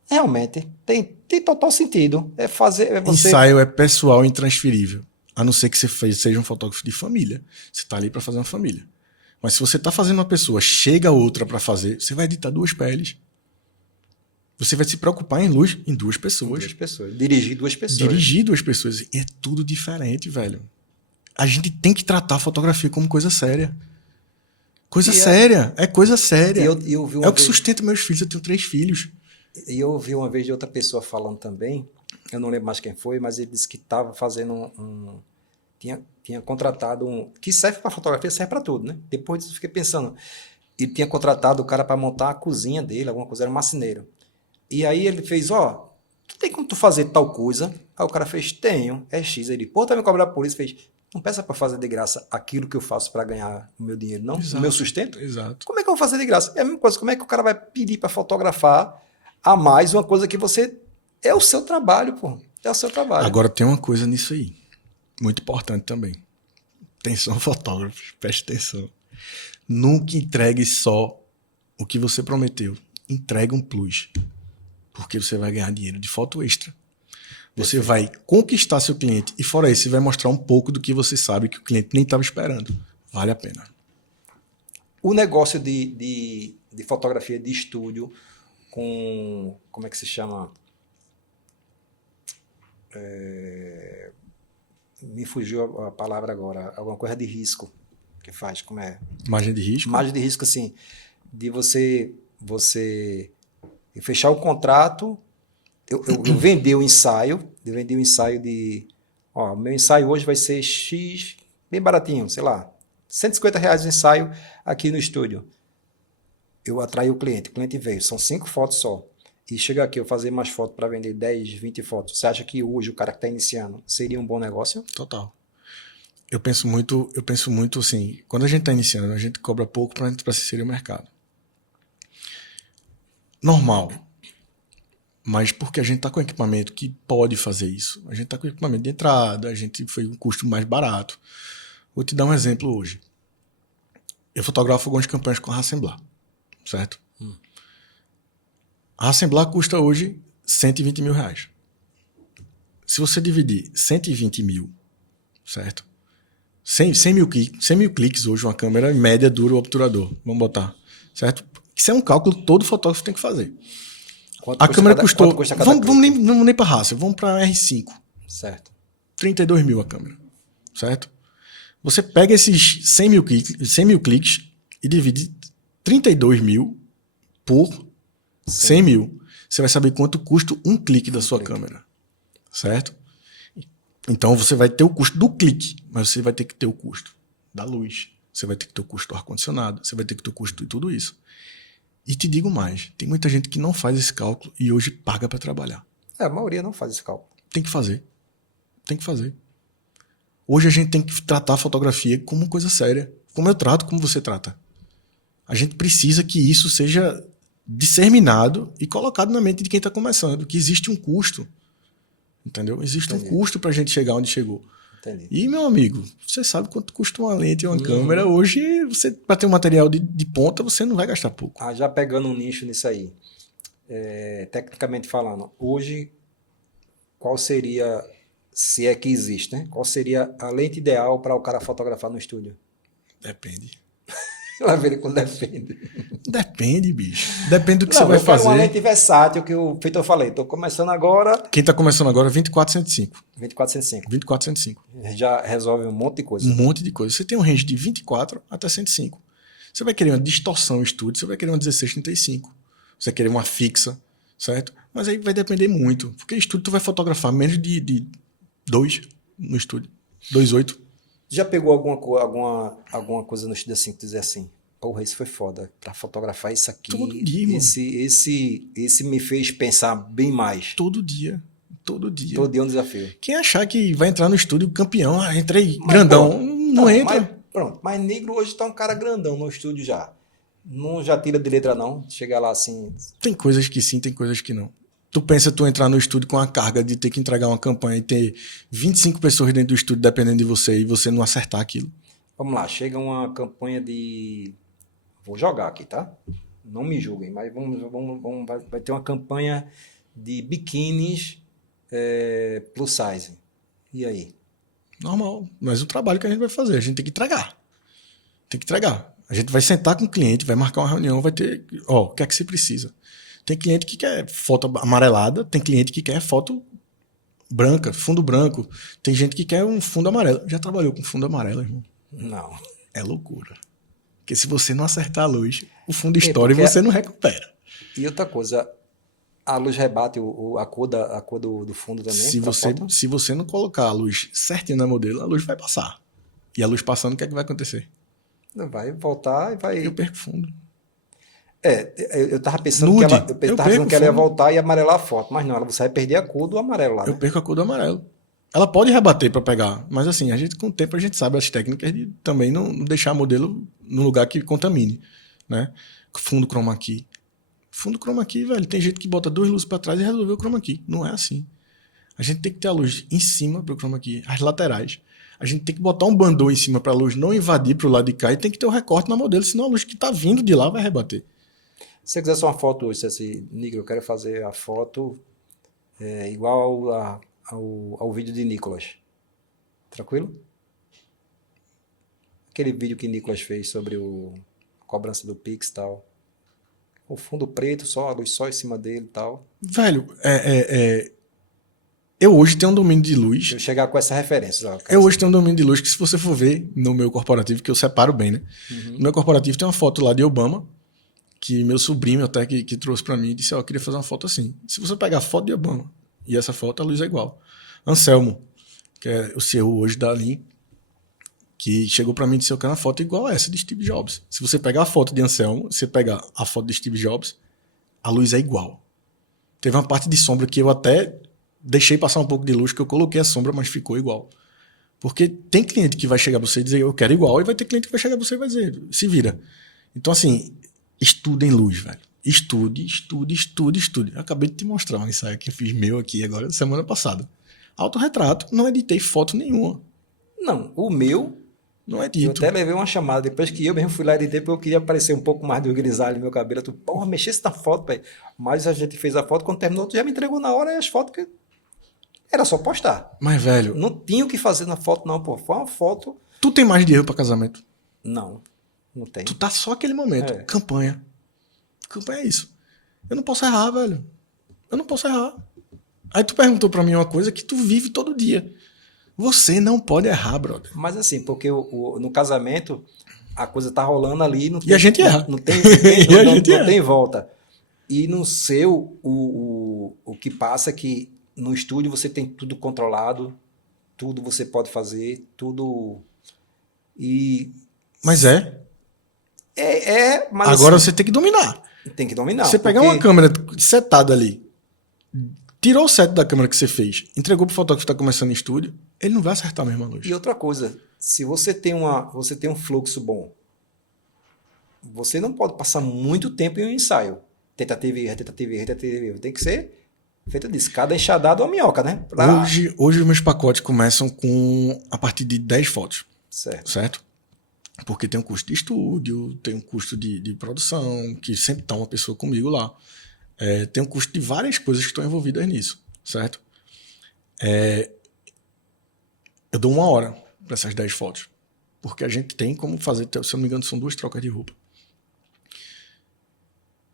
realmente, tem total sentido. É fazer... você... Ensaio é pessoal e intransferível. A não ser que você seja um fotógrafo de família. Você tá ali para fazer uma família. Mas se você tá fazendo uma pessoa, chega outra para fazer, você vai editar 2 peles. Você vai se preocupar em luz em 2 pessoas. 2 pessoas. Dirigir 2 pessoas. Dirigir 2 pessoas. E é tudo diferente, velho. A gente tem que tratar a fotografia como coisa séria. Coisa séria. É coisa séria. Eu vi é o que sustenta meus filhos. Eu tenho 3 filhos. E eu ouvi uma vez de outra pessoa falando também eu não lembro mais quem foi, mas ele disse que estava fazendo tinha contratado que serve para fotografia, serve para tudo, né? Depois disso eu fiquei pensando, ele tinha contratado o cara para montar a cozinha dele, alguma coisa, era um marceneiro. E aí ele fez, tu tem como tu fazer tal coisa? Aí o cara fez, tenho, é X. Aí ele, pô, tá me cobrar por isso? Fez, não peça para fazer de graça aquilo que eu faço para ganhar o meu dinheiro, não? Exato, o meu sustento? Exato. Como é que eu vou fazer de graça? É a mesma coisa, como é que o cara vai pedir para fotografar a mais uma coisa que você... É o seu trabalho, pô. É o seu trabalho. Agora tem uma coisa nisso aí, muito importante também. Atenção, fotógrafos, preste atenção. Nunca entregue só o que você prometeu. Entregue um plus. Porque você vai ganhar dinheiro de foto extra. Você vai conquistar seu cliente e fora isso, você vai mostrar um pouco do que você sabe que o cliente nem estava esperando. Vale a pena. O negócio de fotografia de estúdio com... Como é que se chama? Me fugiu a palavra agora. Alguma coisa de risco que faz. Como é? Margem de risco? Margem de risco, assim. De você fechar o contrato... Eu vendi o ensaio, o meu ensaio hoje vai ser X, bem baratinho, sei lá, R$150 o ensaio aqui no estúdio. Eu atraí o cliente veio, são 5 fotos só. E chega aqui, eu fazer mais fotos para vender 10, 20 fotos. Você acha que hoje o cara que está iniciando seria um bom negócio? Total. Eu penso muito assim, quando a gente está iniciando, a gente cobra pouco para se inserir no mercado. Normal. Mas porque a gente está com equipamento que pode fazer isso. A gente está com equipamento de entrada, a gente foi um custo mais barato. Vou te dar um exemplo hoje. Eu fotografo algumas campanhas com a Assemblar, certo? A Assemblar custa hoje R$120 mil. Se você dividir 120 mil, certo? 100 mil cliques hoje, uma câmera em média dura o obturador. Vamos botar, certo? Isso é um cálculo que todo fotógrafo tem que fazer. A câmera custou... Vamos nem para raça, vamos para R5. Certo. 32 mil a câmera, certo? Você pega esses 100 mil cliques e divide 32 mil por 100 mil. Você vai saber quanto custa um clique da sua câmera, certo? Então você vai ter o custo do clique, mas você vai ter que ter o custo da luz, você vai ter que ter o custo do ar-condicionado, você vai ter que ter o custo de tudo isso. E te digo mais, tem muita gente que não faz esse cálculo e hoje paga para trabalhar. A maioria não faz esse cálculo. Tem que fazer. Tem que fazer. Hoje a gente tem que tratar a fotografia como uma coisa séria. Como eu trato, como você trata. A gente precisa que isso seja disseminado e colocado na mente de quem está começando, que existe um custo. Entendeu? Existe um custo para a gente chegar onde chegou. Entendi. E, meu amigo, você sabe quanto custa uma lente e uma câmera. Hoje, você para ter um material de ponta, você não vai gastar pouco. Já pegando um nicho nisso aí, tecnicamente falando, hoje, qual seria, se é que existe, né? Qual seria a lente ideal para o cara fotografar no estúdio? Depende. Lá vem ele quando depende. Depende, bicho. Depende do que você vai fazer. Uma lente versátil, que eu falei. Estou começando agora. Quem está começando agora é 24-105. 24-105. 24-105. Já resolve um monte de coisa. Um monte de coisa. Você tem um range de 24 até 105. Você vai querer uma distorção estúdio, você vai querer uma 16-35. Você vai querer uma fixa, certo? Mas aí vai depender muito. Porque estúdio tu vai fotografar menos de 2 no estúdio. 2.8. Já pegou alguma coisa no estúdio assim que tu dizer assim, porra, isso foi foda, pra fotografar isso aqui, todo dia, mano. Esse me fez pensar bem mais. Todo dia. Todo dia. Todo dia é um desafio. Quem achar que vai entrar no estúdio campeão, entrei grandão, pô, não entra. Mas negro hoje tá um cara grandão no estúdio já. Não já tira de letra não, chegar lá assim... Tem coisas que sim, tem coisas que não. Tu pensa tu entrar no estúdio com a carga de ter que entregar uma campanha e ter 25 pessoas dentro do estúdio dependendo de você e você não acertar aquilo. Vamos lá, chega uma campanha de... Vou jogar aqui, tá? Não me julguem, mas vai ter uma campanha de biquínis plus size. E aí? Normal, mas o trabalho que a gente vai fazer, a gente tem que entregar. Tem que entregar. A gente vai sentar com o cliente, vai marcar uma reunião, vai ter... o que é que você precisa? Tem cliente que quer foto amarelada, tem cliente que quer foto branca, fundo branco. Tem gente que quer um fundo amarelo. Já trabalhou com fundo amarelo, irmão? Não. É loucura. Porque se você não acertar a luz, o fundo estoura e você não recupera. E outra coisa, A luz rebate a cor do fundo também? Se você não colocar a luz certinha na modelo, a luz vai passar. E a luz passando, o que é que vai acontecer? Vai voltar e vai... Eu perco fundo. Eu tava pensando Nude. que ela ia voltar e amarelar a foto, mas não, você vai perder a cor do amarelo lá, né? Eu perco a cor do amarelo. Ela pode rebater para pegar, mas assim, com o tempo a gente sabe as técnicas de também não deixar modelo no lugar que contamine, né? Fundo chroma key. Fundo chroma key, velho, tem gente que bota 2 luzes para trás e resolveu o chroma key. Não é assim. A gente tem que ter a luz em cima para o chroma key, as laterais. A gente tem que botar um bandô em cima para a luz não invadir para o lado de cá e tem que ter o recorte na modelo, senão a luz que está vindo de lá vai rebater. Se você quisesse uma foto hoje, assim, Nigro, eu quero fazer a foto igual ao vídeo de Nicolas. Tranquilo? Aquele vídeo que Nicolas fez sobre a cobrança do Pix e tal. O fundo preto, só a luz só em cima dele e tal. Velho, eu hoje tenho um domínio de luz. Eu chegar com essa referência. Eu hoje tenho um domínio de luz que, se você for ver no meu corporativo, que eu separo bem, né? Uhum. No meu corporativo tem uma foto lá de Obama, que meu sobrinho até que trouxe pra mim e disse, eu queria fazer uma foto assim. Se você pegar a foto de Obama e essa foto, a luz é igual. Anselmo, que é o CEO hoje da Lean, que chegou pra mim e disse, eu quero uma foto igual a essa de Steve Jobs. Se você pegar a foto de Anselmo, você pegar a foto de Steve Jobs, a luz é igual. Teve uma parte de sombra que eu até deixei passar um pouco de luz, que eu coloquei a sombra, mas ficou igual. Porque tem cliente que vai chegar pra você e dizer, eu quero igual, e vai ter cliente que vai chegar pra você e vai dizer, se vira. Então, assim, estudem luz, velho. Estude. Eu acabei de te mostrar um ensaio que eu fiz meu aqui agora, semana passada. Autorretrato, não editei foto nenhuma. Não, o meu... Não é dito. Eu até levei uma chamada depois que eu mesmo fui lá e editei, porque eu queria aparecer um pouco mais do grisalho no meu cabelo. Tu, porra, mexesse na foto, velho. Mas a gente fez a foto, quando terminou, tu já me entregou na hora e as fotos que... Era só postar. Mas, velho... Não tinha o que fazer na foto, não, pô. Foi uma foto... Tu tem margem de erro pra casamento? Não tem. Tu tá só aquele momento. Campanha é isso. Eu não posso errar, velho. Eu não posso errar. Aí tu perguntou pra mim uma coisa que tu vive todo dia. Você não pode errar, brother. Mas assim, porque no casamento a coisa tá rolando ali, não tem, e a gente erra. Não tem volta. E no seu, o que passa é que no estúdio você tem tudo controlado, tudo você pode fazer, tudo. Mas mas agora assim, você tem que dominar. Tem que dominar. Você pegar uma câmera setada ali, tirou o set da câmera que você fez, entregou pro fotógrafo que está começando em estúdio, ele não vai acertar a mesma luz. E outra coisa, se você tem um fluxo bom, você não pode passar muito tempo em um ensaio. Tentativa e erro. Tem que ser feito disso. Cada enxadado é uma minhoca, né? Hoje os meus pacotes começam a partir de 10 fotos. Certo? Porque tem um custo de estúdio, tem um custo de produção, que sempre está uma pessoa comigo lá. Tem um custo de várias coisas que estão envolvidas nisso, certo? Eu dou 1 hora para essas 10 fotos. Porque a gente tem como fazer, se eu não me engano, são 2 trocas de roupa.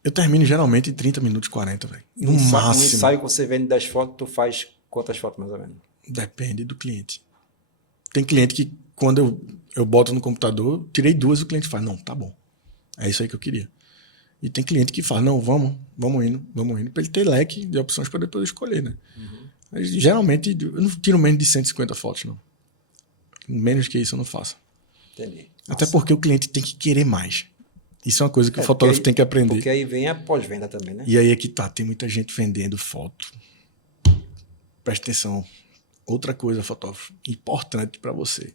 Eu termino geralmente em 30 minutos, 40, velho. No máximo. Um ensaio que você vende 10 fotos, tu faz quantas fotos mais ou menos? Depende do cliente. Tem cliente que, quando eu boto no computador, tirei 2, o cliente fala, não, tá bom. É isso aí que eu queria. E tem cliente que fala, não, vamos indo, para ele ter leque de opções para depois escolher, né? Uhum. Mas, geralmente, eu não tiro menos de 150 fotos, não. Menos que isso eu não faço. Entendi. Até porque o cliente tem que querer mais. Isso é uma coisa que o fotógrafo tem que aprender. Porque aí vem a pós-venda também, né? E aí é que tá, tem muita gente vendendo foto. Presta atenção. Outra coisa, fotógrafo, importante para você.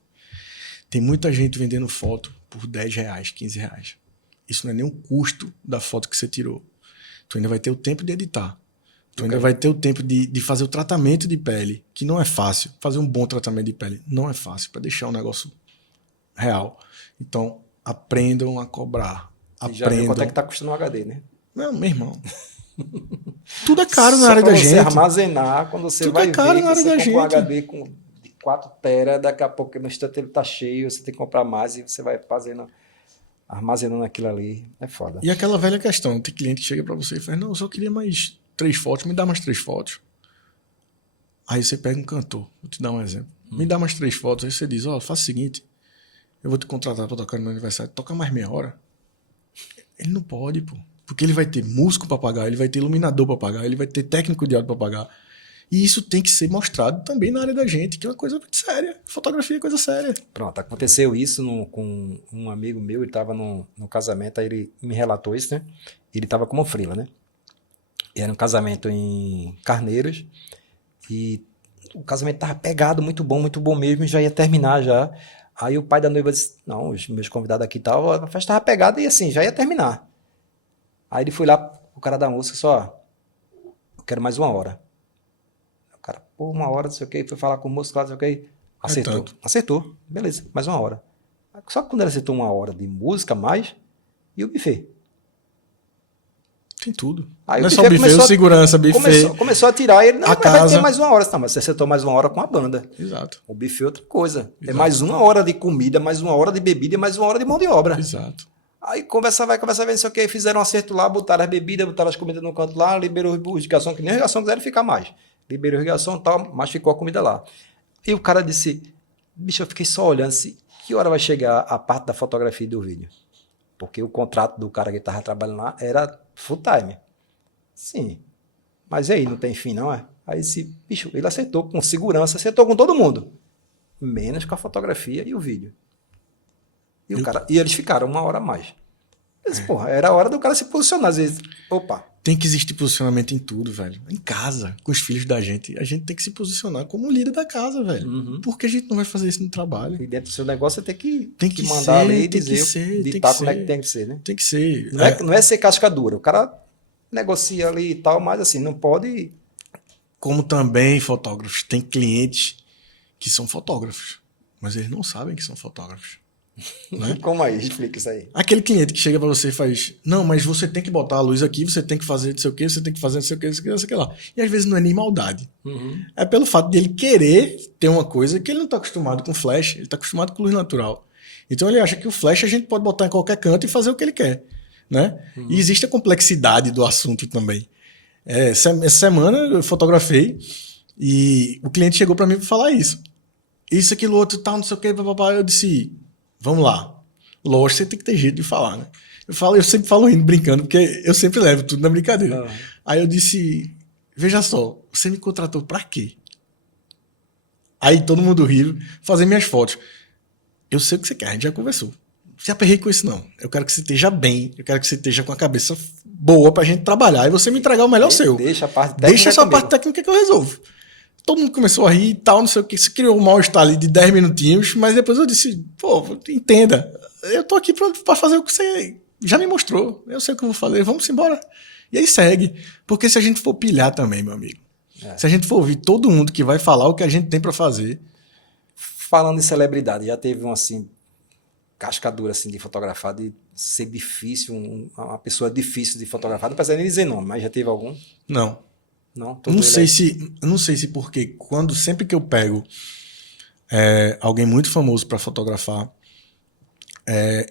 Tem muita gente vendendo foto por R$10, R$15. Isso não é nem o custo da foto que você tirou. Tu ainda vai ter o tempo de editar. Tu ainda vai ter o tempo de fazer o tratamento de pele, que não é fácil. Fazer um bom tratamento de pele não é fácil, para deixar o negócio real. Então, aprendam a cobrar. E já viu quanto é que tá custando um HD, né? Não, meu irmão. Tudo é caro na área da gente. Você armazenar, quando você tudo vai é caro ver, na área da gente. Um HD de 4 TB, daqui a pouco no instante ele tá cheio, você tem que comprar mais e você vai armazenando aquilo ali. É foda. E aquela velha questão, tem cliente que chega para você e fala, não, eu só queria mais 3 fotos, me dá mais 3 fotos. Aí você pega um cantor, vou te dar um exemplo. Me dá mais 3 fotos, aí você diz, faz o seguinte, eu vou te contratar para tocar no meu aniversário, toca mais meia hora. Ele não pode, pô. Porque ele vai ter músico para pagar, ele vai ter iluminador para pagar, ele vai ter técnico de áudio para pagar. E isso tem que ser mostrado também na área da gente, que é uma coisa muito séria. Fotografia é coisa séria. Pronto, aconteceu isso com um amigo meu, ele estava no casamento, aí ele me relatou isso, né? Ele estava como freela, né? E era um casamento em Carneiros, e o casamento estava pegado, muito bom mesmo, e já ia terminar já. Aí o pai da noiva disse, não, os meus convidados aqui estavam, a festa estava pegada e assim, já ia terminar. Aí ele foi lá, o cara da música, só, eu quero mais 1 hora. O cara, pô, 1 hora, não sei o que, foi falar com o músico lá, não sei o que, acertou, beleza, mais 1 hora. Só que quando ele acertou 1 hora de música mais, e o buffet? Tem tudo. Aí não é só o buffet, o segurança, buffet. Começou a tirar ele, não, a casa. vai ter mais 1 hora. Não, mas você acertou mais 1 hora com a banda. Exato. O buffet é outra coisa. Exato. É mais 1 hora de comida, mais 1 hora de bebida e mais 1 hora de mão de obra. Exato. Aí conversa vai, não sei o que, fizeram um acerto lá, botaram as bebidas, botaram as comidas no canto lá, liberou os garçons, que nem os garçons quiseram ficar mais. Liberou os garçons e tal, mas ficou a comida lá. E o cara disse, bicho, eu fiquei só olhando assim, que hora vai chegar a parte da fotografia e do vídeo? Porque o contrato do cara que estava trabalhando lá era full time. Sim, mas aí não tem fim não, é? Aí esse bicho, ele acertou com segurança, acertou com todo mundo, menos com a fotografia e o vídeo. E eles ficaram 1 hora a mais. Disse, porra, era a hora do cara se posicionar, às vezes, opa. Tem que existir posicionamento em tudo, velho. Em casa, com os filhos da gente, a gente tem que se posicionar como líder da casa, velho. Uhum. Por que a gente não vai fazer isso no trabalho? E dentro do seu negócio você tem que mandar ser, ali e tem dizer, que ser, ditar como é que tem que ser, né? Tem que ser. Não é ser casca dura, o cara negocia ali e tal, mas assim, não pode... Como também fotógrafos, tem clientes que são fotógrafos, mas eles não sabem que são fotógrafos. Né? Como aí? Explica isso aí. Aquele cliente que chega pra você e faz, não, mas você tem que botar a luz aqui, você tem que fazer não sei o que, você tem que fazer não sei o que, não sei o que lá. E às vezes não é nem maldade. Uhum. É pelo fato de ele querer ter uma coisa que ele não está acostumado com flash, ele está acostumado com luz natural. Então ele acha que o flash a gente pode botar em qualquer canto e fazer o que ele quer. Né? Uhum. E existe a complexidade do assunto também. Essa semana eu fotografei e o cliente chegou para mim para falar isso. Isso, aquilo, outro, tal, não sei o que, papapá. Eu disse, vamos lá. Lógico, você tem que ter jeito de falar, né? Eu sempre falo rindo, brincando, porque eu sempre levo tudo na brincadeira. Uhum. Aí eu disse, veja só, você me contratou para quê? Aí todo mundo riu, fazer minhas fotos. Eu sei o que você quer, a gente já conversou. Não se aperrei com isso, não. Eu quero que você esteja bem, eu quero que você esteja com a cabeça boa pra gente trabalhar e você me entregar o melhor seu. Deixa a parte técnica. Deixa essa parte técnica que eu resolvo. Todo mundo começou a rir e tal, não sei o que. Você criou um mal-estar ali de 10 minutinhos, mas depois eu disse, pô, entenda, eu tô aqui pra fazer o que você já me mostrou. Eu sei o que eu vou fazer, vamos embora. E aí segue. Porque se a gente for pilhar também, meu amigo, se a gente for ouvir todo mundo que vai falar o que a gente tem pra fazer. Falando em celebridade, já teve um assim, cascadura assim, de fotografar, de ser difícil, uma pessoa difícil de fotografar, não precisa nem dizer nome, mas já teve algum? Não. Não, não sei se porque sempre que eu pego alguém muito famoso para fotografar,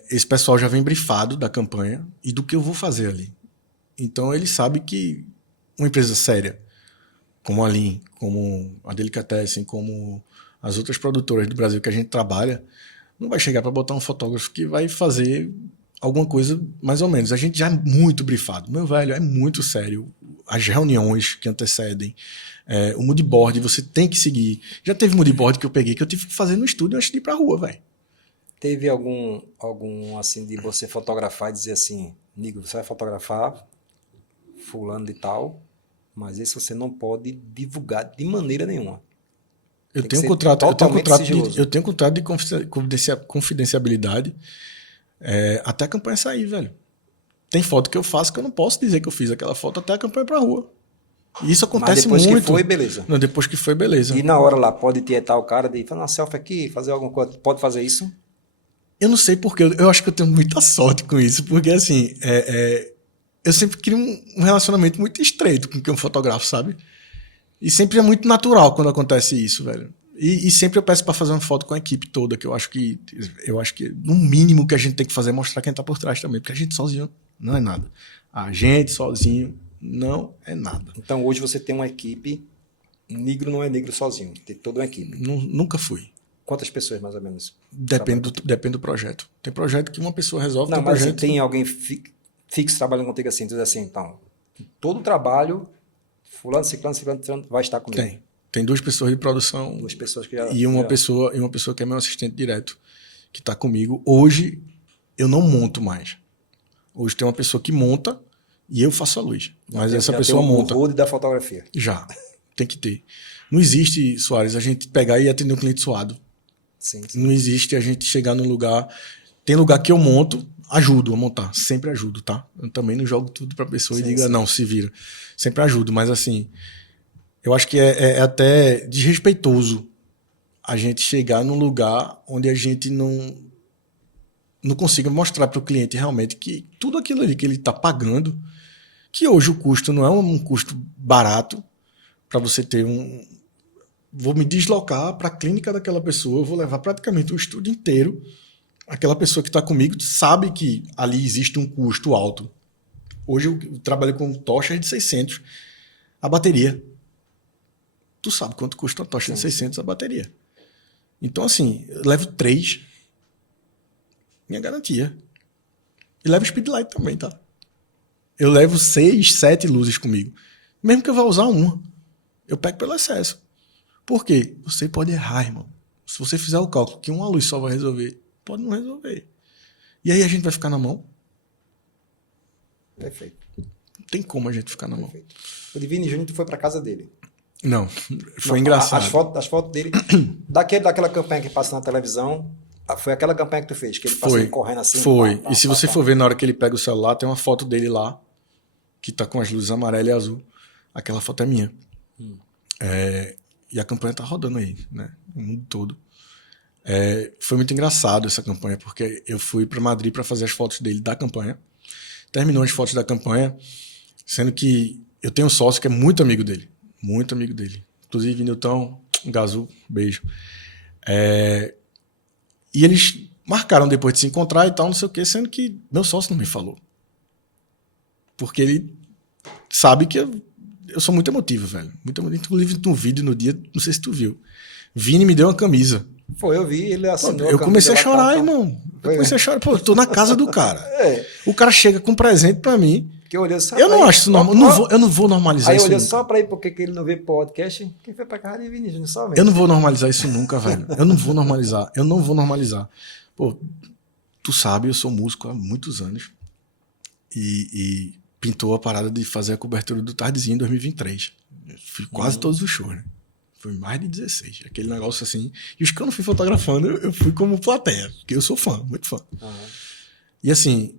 esse pessoal já vem brifado da campanha e do que eu vou fazer ali. Então ele sabe que uma empresa séria, como a Lean, como a Delicatessen, como as outras produtoras do Brasil que a gente trabalha, não vai chegar para botar um fotógrafo que vai fazer alguma coisa mais ou menos. A gente já é muito brifado. Meu velho, é muito sério. As reuniões que antecedem, o moodboard, você tem que seguir. Já teve moodboard que eu peguei que eu tive que fazer no estúdio antes de ir pra rua, velho. Teve algum assim de você fotografar e dizer assim, Nigo, você vai fotografar fulano de tal, mas esse você não pode divulgar de maneira nenhuma. Eu tenho contrato de confidencialidade até a campanha sair, velho. Tem foto que eu faço que eu não posso dizer que eu fiz aquela foto até a campanha pra rua. E isso acontece muito. Mas depois que foi, beleza. Não, depois que foi, beleza. E na hora lá, pode tietar o cara de fazer uma selfie aqui, fazer alguma coisa, pode fazer isso? Eu não sei porque, eu acho que eu tenho muita sorte com isso, porque assim, eu sempre crio um relacionamento muito estreito com quem eu fotografo, sabe? E sempre é muito natural quando acontece isso, velho. E sempre eu peço para fazer uma foto com a equipe toda, que eu acho que no mínimo que a gente tem que fazer é mostrar quem tá por trás também, porque a gente sozinho não é nada. A gente sozinho não é nada. Então hoje você tem uma equipe, negro não é negro sozinho, tem toda uma equipe. Nunca fui. Quantas pessoas mais ou menos? Depende do projeto. Tem projeto que uma pessoa resolve. Não, mas projeto... tem alguém fixo trabalhando contigo assim, tu diz assim, então, todo o trabalho, fulano, ciclano, vai estar comigo. Tem 2 pessoas de produção. 2 pessoas que já... E uma pessoa que é meu assistente direto, que está comigo. Hoje, eu não monto mais. Hoje tem uma pessoa que monta e eu faço a luz. Mas essa pessoa monta. O road da fotografia. Já. Tem que ter. Não existe, Soares, a gente pegar e atender um cliente suado. Sim. Não existe a gente chegar num lugar... Tem lugar que eu monto, ajudo a montar. Sempre ajudo, tá? Eu também não jogo tudo pra pessoa e diga, não, se vira. Sempre ajudo, mas assim... Eu acho que é até desrespeitoso a gente chegar num lugar onde a gente não consiga mostrar para o cliente realmente que tudo aquilo ali que ele está pagando, que hoje o custo não é um custo barato para você ter Vou me deslocar para a clínica daquela pessoa, eu vou levar praticamente o estúdio inteiro. Aquela pessoa que está comigo sabe que ali existe um custo alto. Hoje eu trabalho com tochas de 600 a bateria. Tu sabe quanto custa uma tocha de 600 a bateria. Então, assim, eu levo 3. Minha garantia. E levo speedlight também, tá? Eu levo 6, 7 luzes comigo. Mesmo que eu vá usar uma. Eu pego pelo excesso. Por quê? Você pode errar, irmão. Se você fizer o cálculo que uma luz só vai resolver, pode não resolver. E aí a gente vai ficar na mão? Perfeito. Não tem como a gente ficar na mão. O Divine Júnior, tu foi pra casa dele. Não, foi engraçado. As fotos dele, daquela campanha que passa na televisão, foi aquela campanha que tu fez, que ele passa correndo assim. Foi. E se você for ver na hora que ele pega o celular, tem uma foto dele lá, que tá com as luzes amarela e azul. Aquela foto é minha. E a campanha tá rodando aí, né? O mundo todo. Foi muito engraçado essa campanha, porque eu fui para Madrid para fazer as fotos dele da campanha. Terminou as fotos da campanha, sendo que eu tenho um sócio que é muito amigo dele. Muito amigo dele. Inclusive, Nilton, Gazu, beijo. E eles marcaram depois de se encontrar e tal, não sei o quê, sendo que meu sócio não me falou. Porque ele sabe que eu sou muito emotivo, velho. Muito emotivo. Inclusive, no vídeo, no dia, não sei se tu viu. Vini me deu uma camisa. Foi, eu vi, ele assinou. Eu comecei a chorar, irmão. Eu comecei a chorar. Pô, eu tô na casa do cara. O cara chega com um presente pra mim. Que eu olhei só eu não acho isso normal. Eu não vou normalizar isso. Aí eu olhei só pra ir porque ele não vê podcast. Quem foi pra casa de Vini Júnior só mesmo. Eu não vou normalizar isso nunca, velho. Eu não vou normalizar. Pô, tu sabe, eu sou músico há muitos anos. E pintou a parada de fazer a cobertura do Tardezinho em 2023. Eu fui quase todos os shows, né? Foi mais de 16. Aquele negócio assim. E os que eu não fui fotografando, eu fui como plateia. Porque eu sou fã, muito fã. E assim,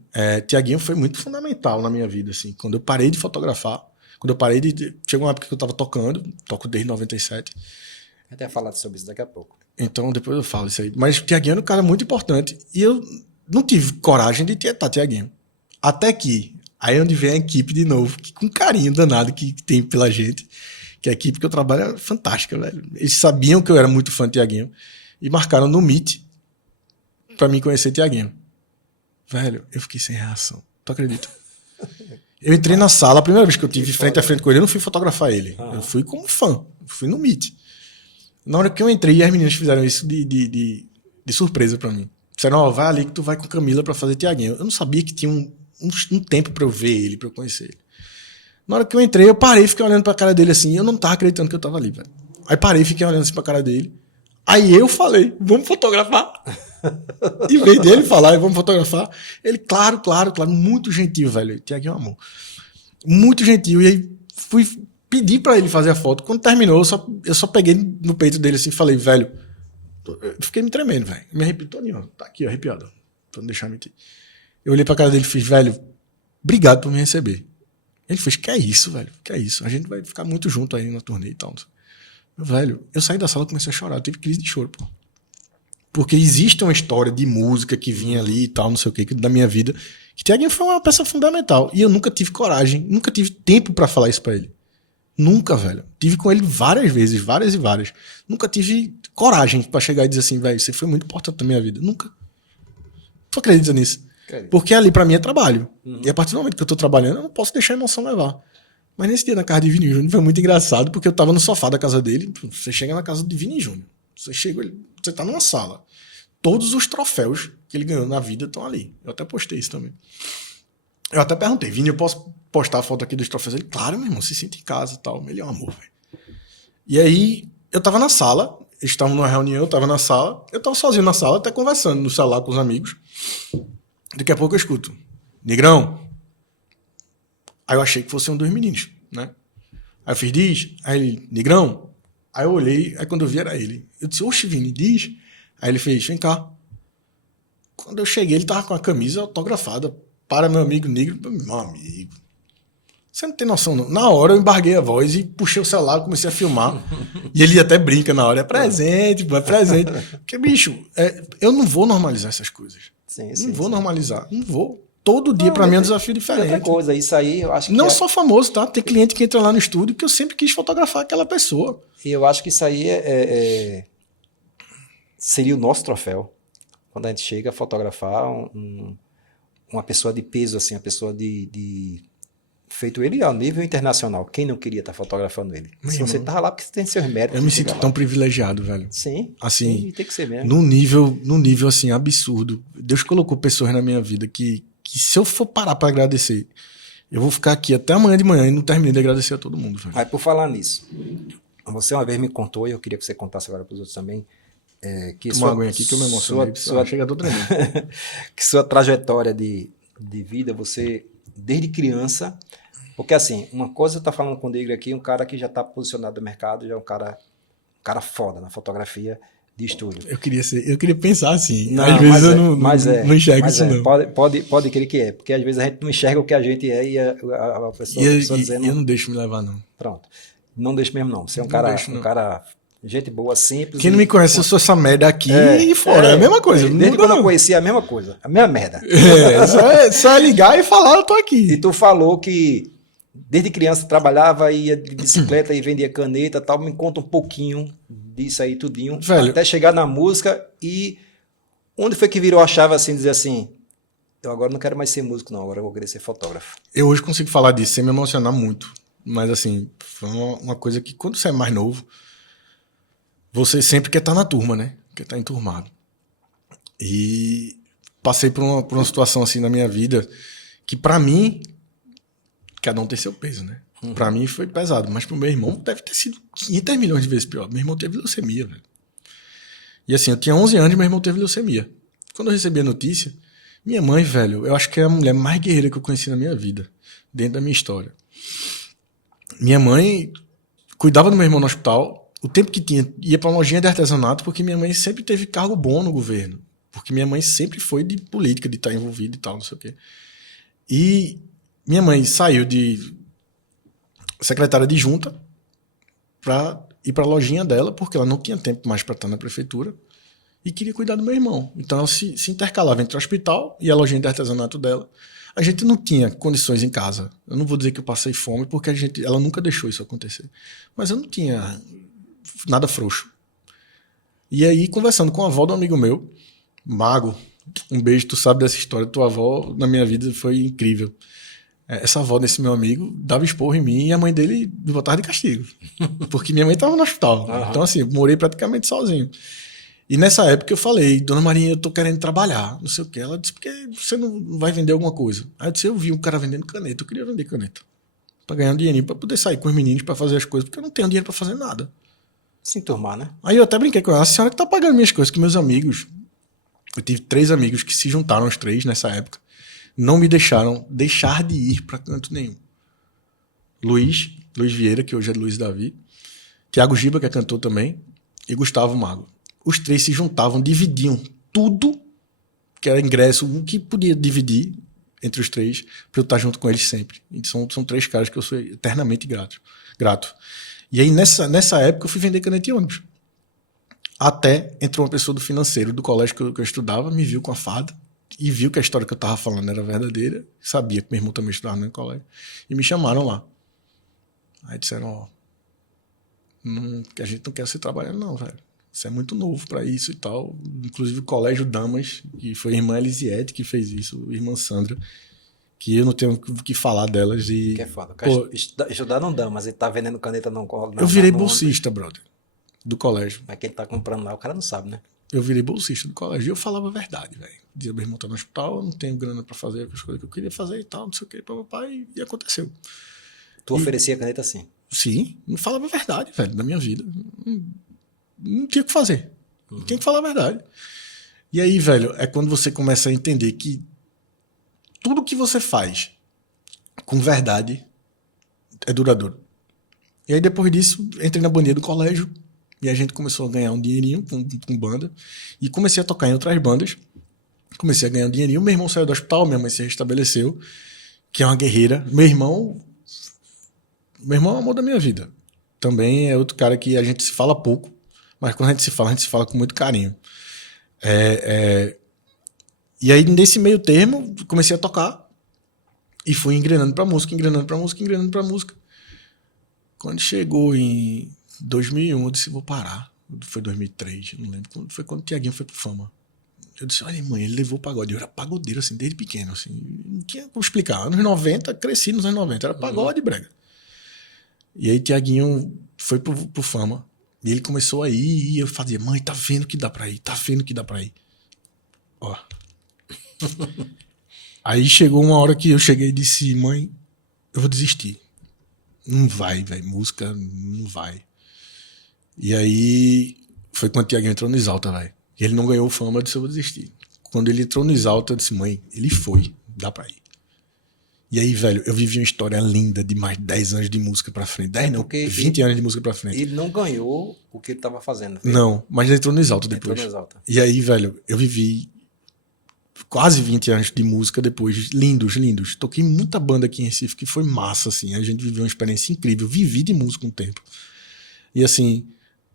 Tiaguinho foi muito fundamental na minha vida, assim. Quando eu parei de fotografar, chegou uma época que eu tava toco desde 97. Vou até falar sobre isso daqui a pouco. Então depois eu falo isso aí. Mas Tiaguinho era um cara muito importante. E eu não tive coragem de tietar Tiaguinho. Até que, aí é onde vem a equipe de novo, que com carinho danado que tem pela gente, que a equipe que eu trabalho é fantástica, velho. Eles sabiam que eu era muito fã de Tiaguinho e marcaram no Meet pra mim conhecer Tiaguinho. Velho, eu fiquei sem reação. Tu acredita? Eu entrei na sala, a primeira vez que eu tive frente a frente com ele, eu não fui fotografar ele. Eu fui como fã. Fui no Meet. Na hora que eu entrei, as meninas fizeram isso de surpresa pra mim. Disseram, ó, vai ali que tu vai com Camila pra fazer Tiaguinho. Eu não sabia que tinha um tempo pra eu ver ele, pra eu conhecer ele. Na hora que eu entrei, eu parei e fiquei olhando pra cara dele assim. Eu não tava acreditando que eu tava ali, velho. Aí parei e fiquei olhando assim pra cara dele. Aí eu falei, vamos fotografar. Em vez dele falar, vamos fotografar. Ele, claro, muito gentil, velho. Tiaguinho é um amor. Muito gentil. E aí fui pedir pra ele fazer a foto. Quando terminou, eu só peguei no peito dele assim e falei, velho, eu fiquei me tremendo, velho. Me arrepiei todinho, ó. Tá aqui, ó, arrepiado. Pra não deixar mentir. Eu olhei pra cara dele e fiz, velho, obrigado por me receber. Ele fez, que é isso, velho? Que é isso? A gente vai ficar muito junto aí na turnê e tal. Velho, eu saí da sala e comecei a chorar. Eu tive crise de choro, pô. Porque existe uma história de música que vinha ali e tal, não sei o que, da minha vida, que Tiaguinho foi uma peça fundamental. E eu nunca tive coragem, nunca tive tempo pra falar isso pra ele. Nunca, velho. Tive com ele várias vezes, várias e várias. Nunca tive coragem pra chegar e dizer assim, velho, você foi muito importante na minha vida. Nunca. Tu acredita nisso? Porque ali pra mim é trabalho. E a partir do momento que eu tô trabalhando, eu não posso deixar a emoção levar. Mas nesse dia na casa de Vini Júnior foi muito engraçado, porque eu tava no sofá da casa dele. Você chega na casa de Vini Júnior. Você tá numa sala. Todos os troféus que ele ganhou na vida estão ali. Eu até postei isso também. Eu até perguntei, Vini, eu posso postar a foto aqui dos troféus? Ele, claro, meu irmão, se sente em casa e tal. Ele é um amor, velho. E aí, eu tava na sala, eles estavam numa reunião, eu tava na sala, eu tava sozinho na sala, até conversando no celular com os amigos. Daqui a pouco eu escuto, Negrão. Aí eu achei que fosse um dos meninos, né? Aí eu fiz, diz. Aí ele, Negrão. Aí eu olhei, aí quando eu vi era ele. Eu disse, oxe, Vini, diz. Aí ele fez, vem cá. Quando eu cheguei, ele tava com a camisa autografada para meu amigo negro. Meu amigo, você não tem noção, não. Na hora eu embarguei a voz e puxei o celular, comecei a filmar. E ele até brinca na hora, é presente, pô, é presente. Porque, bicho, eu não vou normalizar essas coisas. Sim, Não vou normalizar, não vou. Todo dia, pra mim, é um desafio diferente. Outra coisa, isso aí eu acho que. Não sou famoso, tá? Tem cliente que entra lá no estúdio que eu sempre quis fotografar aquela pessoa. E eu acho que isso aí seria o nosso troféu. Quando a gente chega a fotografar uma pessoa de peso, assim, uma pessoa feito ele ao nível internacional. Quem não queria estar fotografando ele? Meu Se irmão, você tava lá, porque você tem seus méritos. Eu me sinto tão privilegiado, velho. Sim, Assim, sim, tem que ser mesmo. num nível assim, absurdo. Deus colocou pessoas na minha vida que se eu for parar pra agradecer, eu vou ficar aqui até amanhã de manhã e não terminei de agradecer a todo mundo, velho. Aí, por falar nisso, você uma vez me contou, e eu queria que você contasse agora para os outros também, que Toma uma aguinha aqui que eu me emocionei. Chega, tô tremendo. que sua trajetória de vida, você, desde criança, porque assim, uma coisa eu estou falando com o Negro aqui, um cara que já está posicionado no mercado, já é um cara foda na fotografia de estúdio. Eu queria pensar assim. Não, às vezes eu não enxergo isso, não. Pode crer que é, porque às vezes a gente não enxerga o que a gente é e a pessoa dizendo... eu não deixo me levar, não. Pronto. Não deixo mesmo, não. Você é um cara, gente boa, simples. Quem não me conhece, eu sou essa merda aqui e fora. É a mesma coisa. Desde quando eu conheci, é a mesma coisa. A mesma merda. Só ligar e falar, eu tô aqui. E tu falou que desde criança trabalhava, ia de bicicleta e vendia caneta e tal. Me conta um pouquinho disso aí, tudinho. Velho, até chegar na música. E onde foi que virou a chave assim, dizer assim, eu agora não quero mais ser músico, não. Agora eu vou querer ser fotógrafo. Eu hoje consigo falar disso sem me emocionar muito. Mas assim, foi uma coisa que quando você é mais novo, você sempre quer estar na turma, né? Quer estar enturmado. E passei por uma situação assim na minha vida que pra mim, cada um tem seu peso, né? Pra mim foi pesado, mas pro meu irmão deve ter sido 500 milhões de vezes pior. Meu irmão teve leucemia, velho. E assim, eu tinha 11 anos e meu irmão teve leucemia. Quando eu recebi a notícia, minha mãe, velho, eu acho que é a mulher mais guerreira que eu conheci na minha vida, dentro da minha história. Minha mãe cuidava do meu irmão no hospital, o tempo que tinha, ia pra uma lojinha de artesanato, porque minha mãe sempre teve cargo bom no governo. Porque minha mãe sempre foi de política, de estar envolvida e tal, não sei o quê. E minha mãe saiu de secretária de junta para ir para a lojinha dela, porque ela não tinha tempo mais para estar na prefeitura e queria cuidar do meu irmão. Então ela se intercalava entre o hospital e a lojinha de artesanato dela. A gente não tinha condições em casa. Eu não vou dizer que eu passei fome, porque ela nunca deixou isso acontecer. Mas eu não tinha nada frouxo. E aí, conversando com a avó do amigo meu, Mago, um beijo, tu sabe dessa história, tua avó na minha vida foi incrível. Essa avó desse meu amigo dava esporro em mim e a mãe dele me botava de castigo. Porque minha mãe estava no hospital. Uhum. Então, assim, morei praticamente sozinho. E nessa época eu falei, Dona Marinha, eu tô querendo trabalhar, não sei o que. Ela disse, porque você não vai vender alguma coisa? Aí eu disse, eu vi um cara vendendo caneta, eu queria vender caneta. Pra ganhar um dinheirinho, pra poder sair com os meninos, pra fazer as coisas, porque eu não tenho dinheiro pra fazer nada. Se enturmar, né? Aí eu até brinquei com ela, a senhora que tá pagando minhas coisas, que meus amigos, eu tive 3 amigos que se juntaram, os 3 nessa época, não me deixaram deixar de ir pra canto nenhum. Luiz Vieira, que hoje é Luiz Davi, Tiago Giba, que é cantor também, e Gustavo Mago. Os 3 se juntavam, dividiam tudo que era ingresso, o que podia dividir entre os 3, para eu estar junto com eles sempre. E são 3 caras que eu sou eternamente grato. E aí, nessa época, eu fui vender caneta em ônibus. Até entrou uma pessoa do financeiro do colégio que eu estudava, me viu com a farda, e viu que a história que eu estava falando era verdadeira, sabia que meu irmão também estudava no colégio, e me chamaram lá. Aí disseram, que a gente não quer você trabalhando não, velho. Você é muito novo para isso e tal. Inclusive o Colégio Damas, que foi a irmã Elisiette que fez isso, a irmã Sandra, que eu não tenho o que falar delas. E, que é foda. Estudar não dá, mas ele tá vendendo caneta não. Eu virei bolsista, brother, do colégio. Mas quem tá comprando lá, o cara não sabe, né? eu virei bolsista do colégio. E eu falava a verdade, velho. Dizia, meu irmão tá no hospital, eu não tenho grana pra fazer as coisas que eu queria fazer e tal, não sei o que, papai, e aconteceu. Tu oferecia a caneta assim? Sim, não falava a verdade, velho, da minha vida. Não tinha o que fazer. Tinha que falar a verdade. E aí, velho, é quando você começa a entender que tudo que você faz com verdade é duradouro. E aí, depois disso, entrei na bandinha do colégio e a gente começou a ganhar um dinheirinho com banda. E comecei a tocar em outras bandas. Comecei a ganhar um dinheirinho. Meu irmão saiu do hospital, minha mãe se restabeleceu, que é uma guerreira. Meu irmão é o amor da minha vida. Também é outro cara que a gente se fala pouco, mas quando a gente se fala com muito carinho. E aí, nesse meio termo, comecei a tocar e fui engrenando pra música. Quando chegou em 2001, eu disse, vou parar. Foi 2003, não lembro. Foi quando o Tiaguinho foi pro Fama. Eu disse, olha, mãe, ele levou o pagode. Eu era pagodeiro, assim, desde pequeno, assim. Não tinha como explicar. Anos 90, cresci nos anos 90. Era pagode, brega. E aí, Tiaguinho foi pro Fama. E ele começou a ir, e eu fazia, mãe, tá vendo que dá pra ir? Ó. Aí chegou uma hora que eu cheguei e disse, mãe, eu vou desistir. Não vai, velho. Música não vai. E aí foi quando o Tiaguinho entrou no Exalta, velho. E ele não ganhou o Fama, eu disse, eu vou desistir. Quando ele entrou no Exalta, eu disse, mãe, ele foi, dá pra ir. E aí, velho, eu vivi uma história linda de mais de 10 anos de música pra frente. 10 não, 20 anos de música pra frente. Ele não ganhou o que ele tava fazendo. Foi? Não, mas ele entrou no Exalta depois. Entrou no Exalta. E aí, velho, eu vivi quase 20 anos de música depois, lindos. Toquei muita banda aqui em Recife, que foi massa, assim. A gente viveu uma experiência incrível. Vivi de música um tempo. E assim,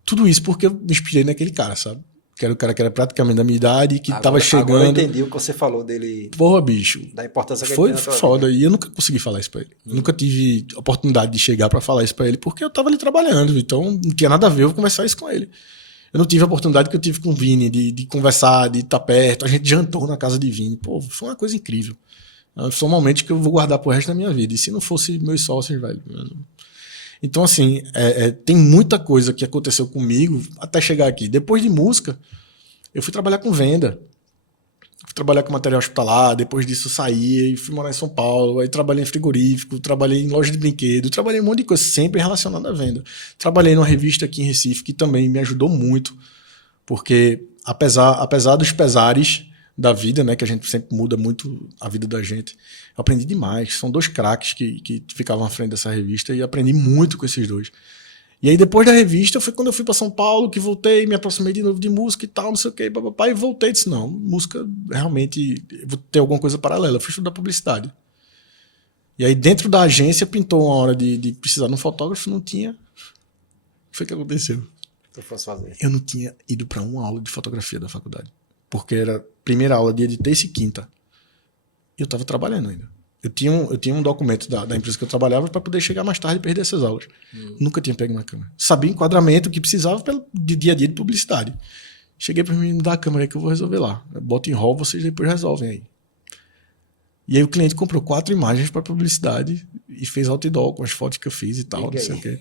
tudo isso porque eu me inspirei naquele cara, sabe? Que era o cara que era praticamente da minha idade, que tava chegando. Agora eu entendi o que você falou dele. Porra, bicho. Da importância que foi ele tem na tua foda. vida. E eu nunca consegui falar isso pra ele. Nunca tive oportunidade de chegar pra falar isso pra ele, porque eu tava ali trabalhando. Então não tinha nada a ver eu conversar isso com ele. Eu não tive a oportunidade que eu tive com o Vini, de conversar, de estar perto. A gente jantou na casa de Vini. Pô, foi uma coisa incrível. São momentos que eu vou guardar pro resto da minha vida. E se não fosse meus sócios, velho... Então, assim, tem muita coisa que aconteceu comigo até chegar aqui. Depois de música, eu fui trabalhar com venda. Fui trabalhar com material hospitalar. Depois disso, eu saí e fui morar em São Paulo. Aí trabalhei em frigorífico, trabalhei em loja de brinquedo. Trabalhei um monte de coisa, sempre relacionada à venda. Trabalhei numa revista aqui em Recife, que também me ajudou muito. Porque, apesar dos pesares da vida, né, que a gente sempre muda muito a vida da gente, eu aprendi demais. São dois craques que ficavam à frente dessa revista e aprendi muito com esses dois. E aí depois da revista foi quando eu fui para São Paulo, que voltei, me aproximei de novo de música e tal, não sei o que, papai, e voltei e disse, não, música realmente, eu vou ter alguma coisa paralela. Eu fui estudar publicidade. E aí dentro da agência pintou uma hora de precisar de um fotógrafo, não tinha. O que foi que aconteceu? Tu fosse fazer. Eu não tinha ido para uma aula de fotografia da faculdade. Porque era primeira aula dia de terça e quinta. E eu estava trabalhando ainda. Eu tinha um documento da empresa que eu trabalhava para poder chegar mais tarde e perder essas aulas. Nunca tinha pego na câmera. Sabia o enquadramento que precisava de dia a dia de publicidade. Cheguei para mim, me dar a câmera aí que eu vou resolver lá. Eu boto em roll, vocês depois resolvem aí. E aí o cliente comprou 4 imagens para publicidade e fez outdoor com as fotos que eu fiz e tal, não sei o quê.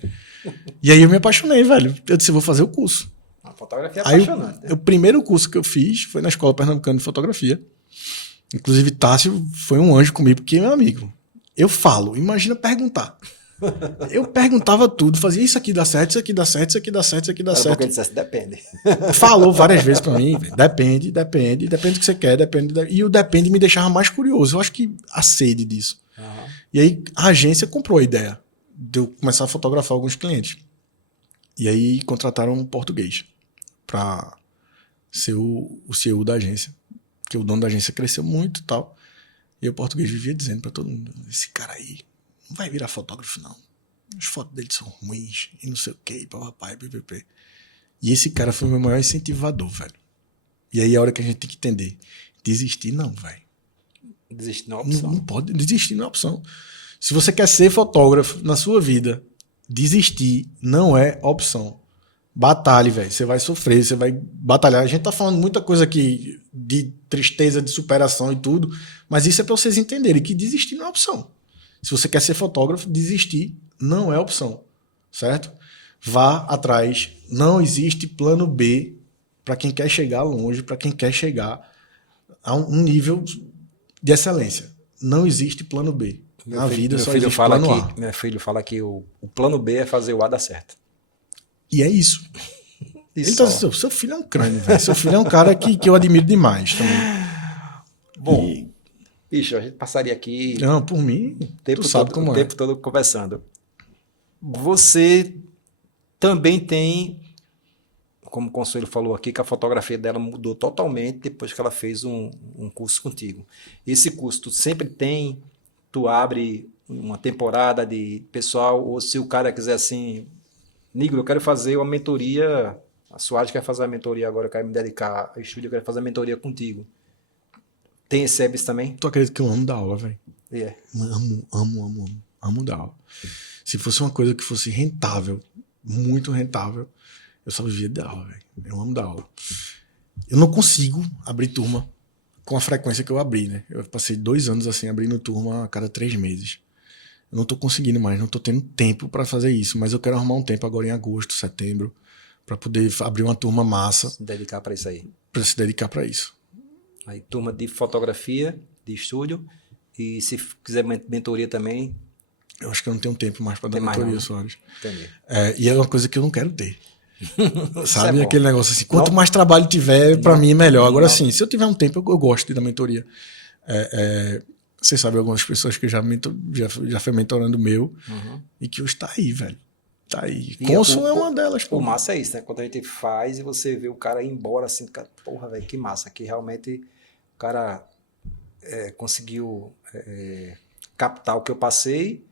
E aí eu me apaixonei, velho. Eu disse, eu vou fazer o curso. A fotografia é aí apaixonante. O primeiro curso que eu fiz foi na Escola Pernambucana de Fotografia. Inclusive, Tássio foi um anjo comigo, porque é meu amigo. Eu falo, imagina perguntar. Eu perguntava tudo, fazia isso aqui dá certo, isso aqui dá certo, isso aqui dá certo, isso aqui dá certo. Porque ele dissesse, depende. Falou várias vezes pra mim, depende do que você quer, E o depende me deixava mais curioso. Eu acho que a sede disso. Uhum. E aí a agência comprou a ideia de eu começar a fotografar alguns clientes. E aí contrataram um português pra ser o CEO da agência. Porque o dono da agência cresceu muito e tal. E o português vivia dizendo pra todo mundo, esse cara aí não vai virar fotógrafo, não. As fotos dele são ruins e não sei o que, papai, ppp. E esse cara foi o meu maior incentivador, velho. E aí a hora que a gente tem que entender, desistir não, velho. Desistir não é opção. Não pode, desistir não é opção. Se você quer ser fotógrafo na sua vida, desistir não é opção. Batalhe, velho. Você vai sofrer, você vai batalhar. A gente tá falando muita coisa aqui de tristeza, de superação e tudo, mas isso é pra vocês entenderem que desistir não é opção. Se você quer ser fotógrafo, desistir não é opção, certo? Vá atrás. Não existe plano B para quem quer chegar longe, para quem quer chegar a um nível de excelência. Não existe plano B. Na vida só existe plano A. Meu filho fala que o plano B é fazer o A dar certo. E é isso. Então, seu filho é um crânio, velho. Seu filho é um cara que eu admiro demais também. Bom, bicho, a gente passaria aqui... Não, por mim, o tempo todo conversando. Você também tem, como o Consuelo falou aqui, que a fotografia dela mudou totalmente depois que ela fez um curso contigo. Esse curso tu sempre tem, tu abre uma temporada de pessoal, ou se o cara quiser assim, Nigro, eu quero fazer uma mentoria, a Soares quer fazer a mentoria agora, eu quero me dedicar ao estúdio, eu quero fazer a mentoria contigo. Tem esse serviço também? Tu acredita que eu amo dar aula, velho? Yeah. Amo dar aula. Se fosse uma coisa que fosse rentável, muito rentável, eu só vivia de aula, velho. Eu amo dar aula. Eu não consigo abrir turma com a frequência que eu abri, né? Eu passei 2 anos assim, abrindo turma a cada 3 meses. Eu não tô conseguindo mais, não tô tendo tempo para fazer isso, mas eu quero arrumar um tempo agora em agosto, setembro, para poder abrir uma turma massa. Se dedicar para isso aí. Para se dedicar para isso. Aí, turma de fotografia, de estúdio, e se quiser mentoria também... Eu acho que eu não tenho tempo mais para dar mentoria, Soares. Entendi. E é uma coisa que eu não quero ter. Sabe? Aquele negócio assim, quanto mais trabalho tiver, para mim é melhor. Agora sim, se eu tiver um tempo, eu gosto de dar mentoria. Você sabe, algumas pessoas que já foi mentorando meu, e que hoje tá aí, velho. Tá aí. Consul é uma delas. O massa é isso, né? Quando a gente faz e você vê o cara ir embora assim, porra, velho, que massa. Que realmente o cara conseguiu captar o que eu passei.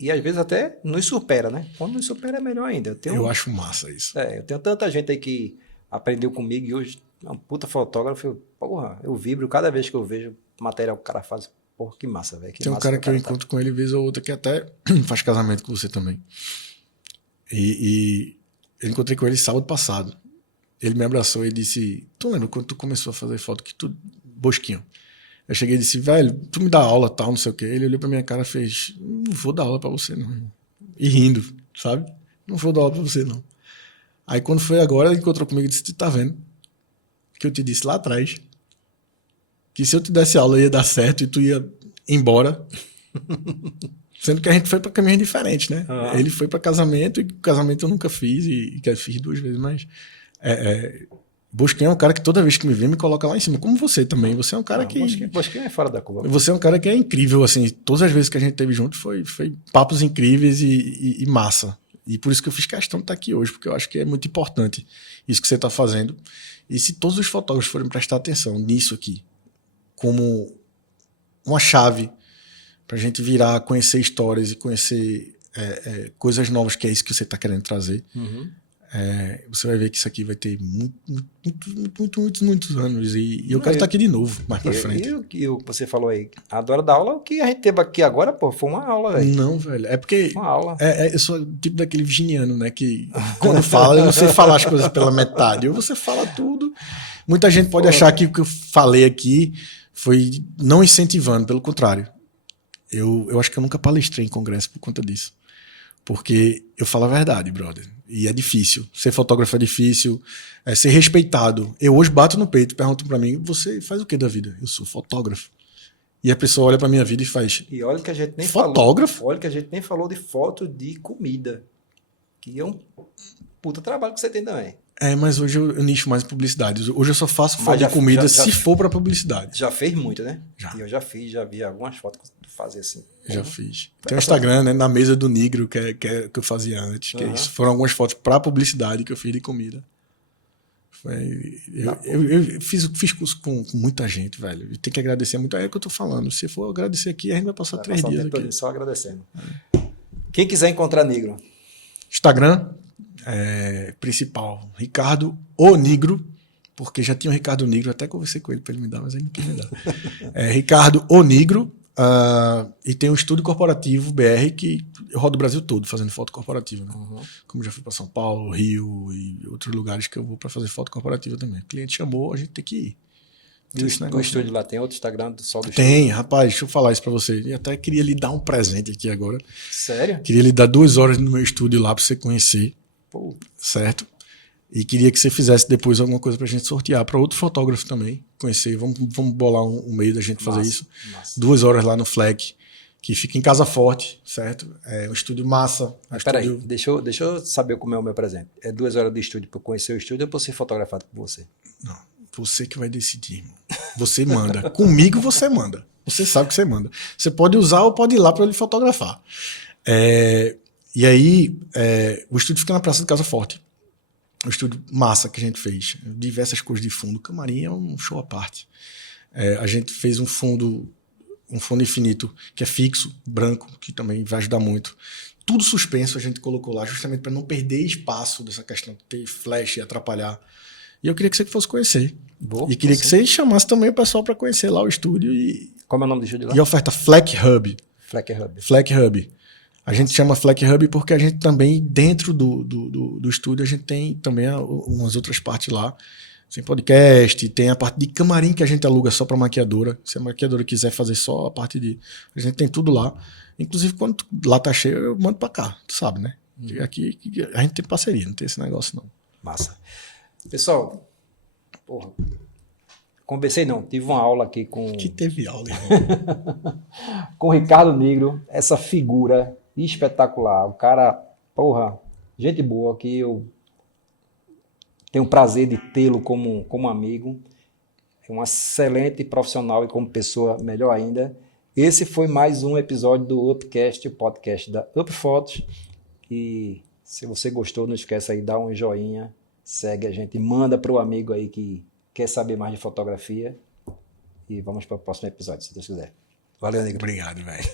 E às vezes até nos supera, né? Quando nos supera é melhor ainda. Eu acho massa isso. Eu tenho tanta gente aí que aprendeu comigo e hoje é um puta fotógrafo. Porra, eu vibro cada vez que eu vejo o material que o cara faz. Porra, que massa, velho. Tem um cara que eu encontro com ele vez ou outra que até faz casamento com você também. E eu encontrei com ele sábado passado. Ele me abraçou e disse, tu lembra quando tu começou a fazer foto que tu... Bosquinho. Eu cheguei e disse, velho, tu me dá aula, tal, não sei o quê. Ele olhou pra minha cara e fez, não vou dar aula pra você não, irmão. E rindo, sabe? Não vou dar aula pra você não. Aí quando foi agora, ele encontrou comigo e disse, tu tá vendo? Que eu te disse lá atrás, que se eu te desse aula ia dar certo e tu ia embora. Sendo que a gente foi pra caminhos diferentes, né? Ele foi pra casamento, e casamento eu nunca fiz, e fiz 2 vezes, mas... Bosquinha é um cara que toda vez que me vê me coloca lá em cima, como você também. Você é um cara que... Bosquinha é fora da curva. Você é um cara que é incrível, assim. Todas as vezes que a gente teve junto foi papos incríveis e massa. E por isso que eu fiz questão de estar aqui hoje, porque eu acho que é muito importante isso que você está fazendo. E se todos os fotógrafos forem prestar atenção nisso aqui, como uma chave para a gente virar, conhecer histórias e conhecer coisas novas, que é isso que você está querendo trazer, você vai ver que isso aqui vai ter muitos anos. E eu quero estar aqui de novo, mais pra frente. E o que você falou aí, adoro dar aula, o que a gente teve aqui agora, pô, foi uma aula, velho. Não, velho, é porque... Uma aula. Eu sou tipo daquele virginiano, né, que quando fala, eu não sei falar as coisas pela metade. Ou você fala tudo. Muita gente pode achar que o que eu falei aqui foi não incentivando, pelo contrário. Eu acho que eu nunca palestrei em congresso por conta disso. Porque eu falo a verdade, brother. E é difícil. Ser fotógrafo é difícil. Ser respeitado. Eu hoje bato no peito e pergunto pra mim, você faz o que da vida? Eu sou fotógrafo. E a pessoa olha pra minha vida e faz... E olha que a gente nem fotógrafo? Falou, olha que a gente nem falou de foto de comida. Que é um puta trabalho que você tem também. Mas hoje eu nicho mais em publicidade. Hoje eu só faço foto de comida se for pra publicidade. Já fez muito, né? Já. E eu já vi algumas fotos que tu fazia assim. Já fiz. Tem um Instagram, né? Na mesa do Nigro, que eu fazia antes. Que é isso. Foram algumas fotos pra publicidade que eu fiz de comida. Eu fiz curso com muita gente, velho. E tem que agradecer muito. É o que eu tô falando. Se for agradecer aqui, a gente vai passar 3 dias aqui. Só agradecendo. Quem quiser encontrar Nigro? Instagram principal, Ricardo O Nigro, porque já tinha o Ricardo Nigro, até conversei com ele para ele me dar, mas ele não quis me dar. Ricardo O Nigro, e tem um estúdio corporativo BR que eu rodo o Brasil todo fazendo foto corporativa, né? Como já fui para São Paulo, Rio e outros lugares que eu vou para fazer foto corporativa também. O cliente chamou, a gente tem que ir. E o estúdio lá tem outro Instagram do Sol do Estúdio? Tem, rapaz, deixa eu falar isso para você. E até queria lhe dar um presente aqui agora. Sério? Queria lhe dar 2 horas no meu estúdio lá para você conhecer. Pô. Certo? E queria que você fizesse depois alguma coisa pra gente sortear para outro fotógrafo também conhecer. Vamos bolar um meio da gente fazer isso. Massa. 2 horas lá no Fleck, que fica em Casa Forte, certo? É um estúdio massa. Peraí, deixa eu saber como é o meu presente. É 2 horas de estúdio para conhecer o estúdio ou para ser fotografado por você? Não, você que vai decidir, irmão. Você manda. Comigo você manda. Você sabe que você manda. Você pode usar ou pode ir lá para ele fotografar. E aí, o estúdio fica na Praça de Casa Forte. Um estúdio massa que a gente fez. Diversas cores de fundo. O camarim é um show à parte. A gente fez um fundo infinito, que é fixo, branco, que também vai ajudar muito. Tudo suspenso a gente colocou lá, justamente para não perder espaço dessa questão de ter flash e atrapalhar. E eu queria que você fosse conhecer. E queria que você chamasse também o pessoal para conhecer lá o estúdio. Como é o nome do estúdio lá? E a oferta Fleck Hub. Fleck Hub. Fleck Hub. A gente chama Fleck Hub porque a gente também, dentro do estúdio, a gente tem também umas outras partes lá. Tem podcast, tem a parte de camarim que a gente aluga só para maquiadora. Se a maquiadora quiser fazer só a parte de... A gente tem tudo lá. Inclusive, quando lá tá cheio, eu mando para cá. Tu sabe, né? Aqui a gente tem parceria, não tem esse negócio não. Massa. Pessoal, conversei não, tive uma aula aqui com... Que teve aula, irmão. com o Ricardo Negro, essa figura espetacular. O cara, gente boa, que eu tenho o prazer de tê-lo como amigo. É um excelente profissional e como pessoa, melhor ainda. Esse foi mais um episódio do Upcast, o podcast da Up Fotos. E se você gostou, não esquece aí, dá um joinha, segue a gente, manda para o amigo aí que quer saber mais de fotografia. E vamos para o próximo episódio, se Deus quiser. Valeu, Negro. Obrigado, velho.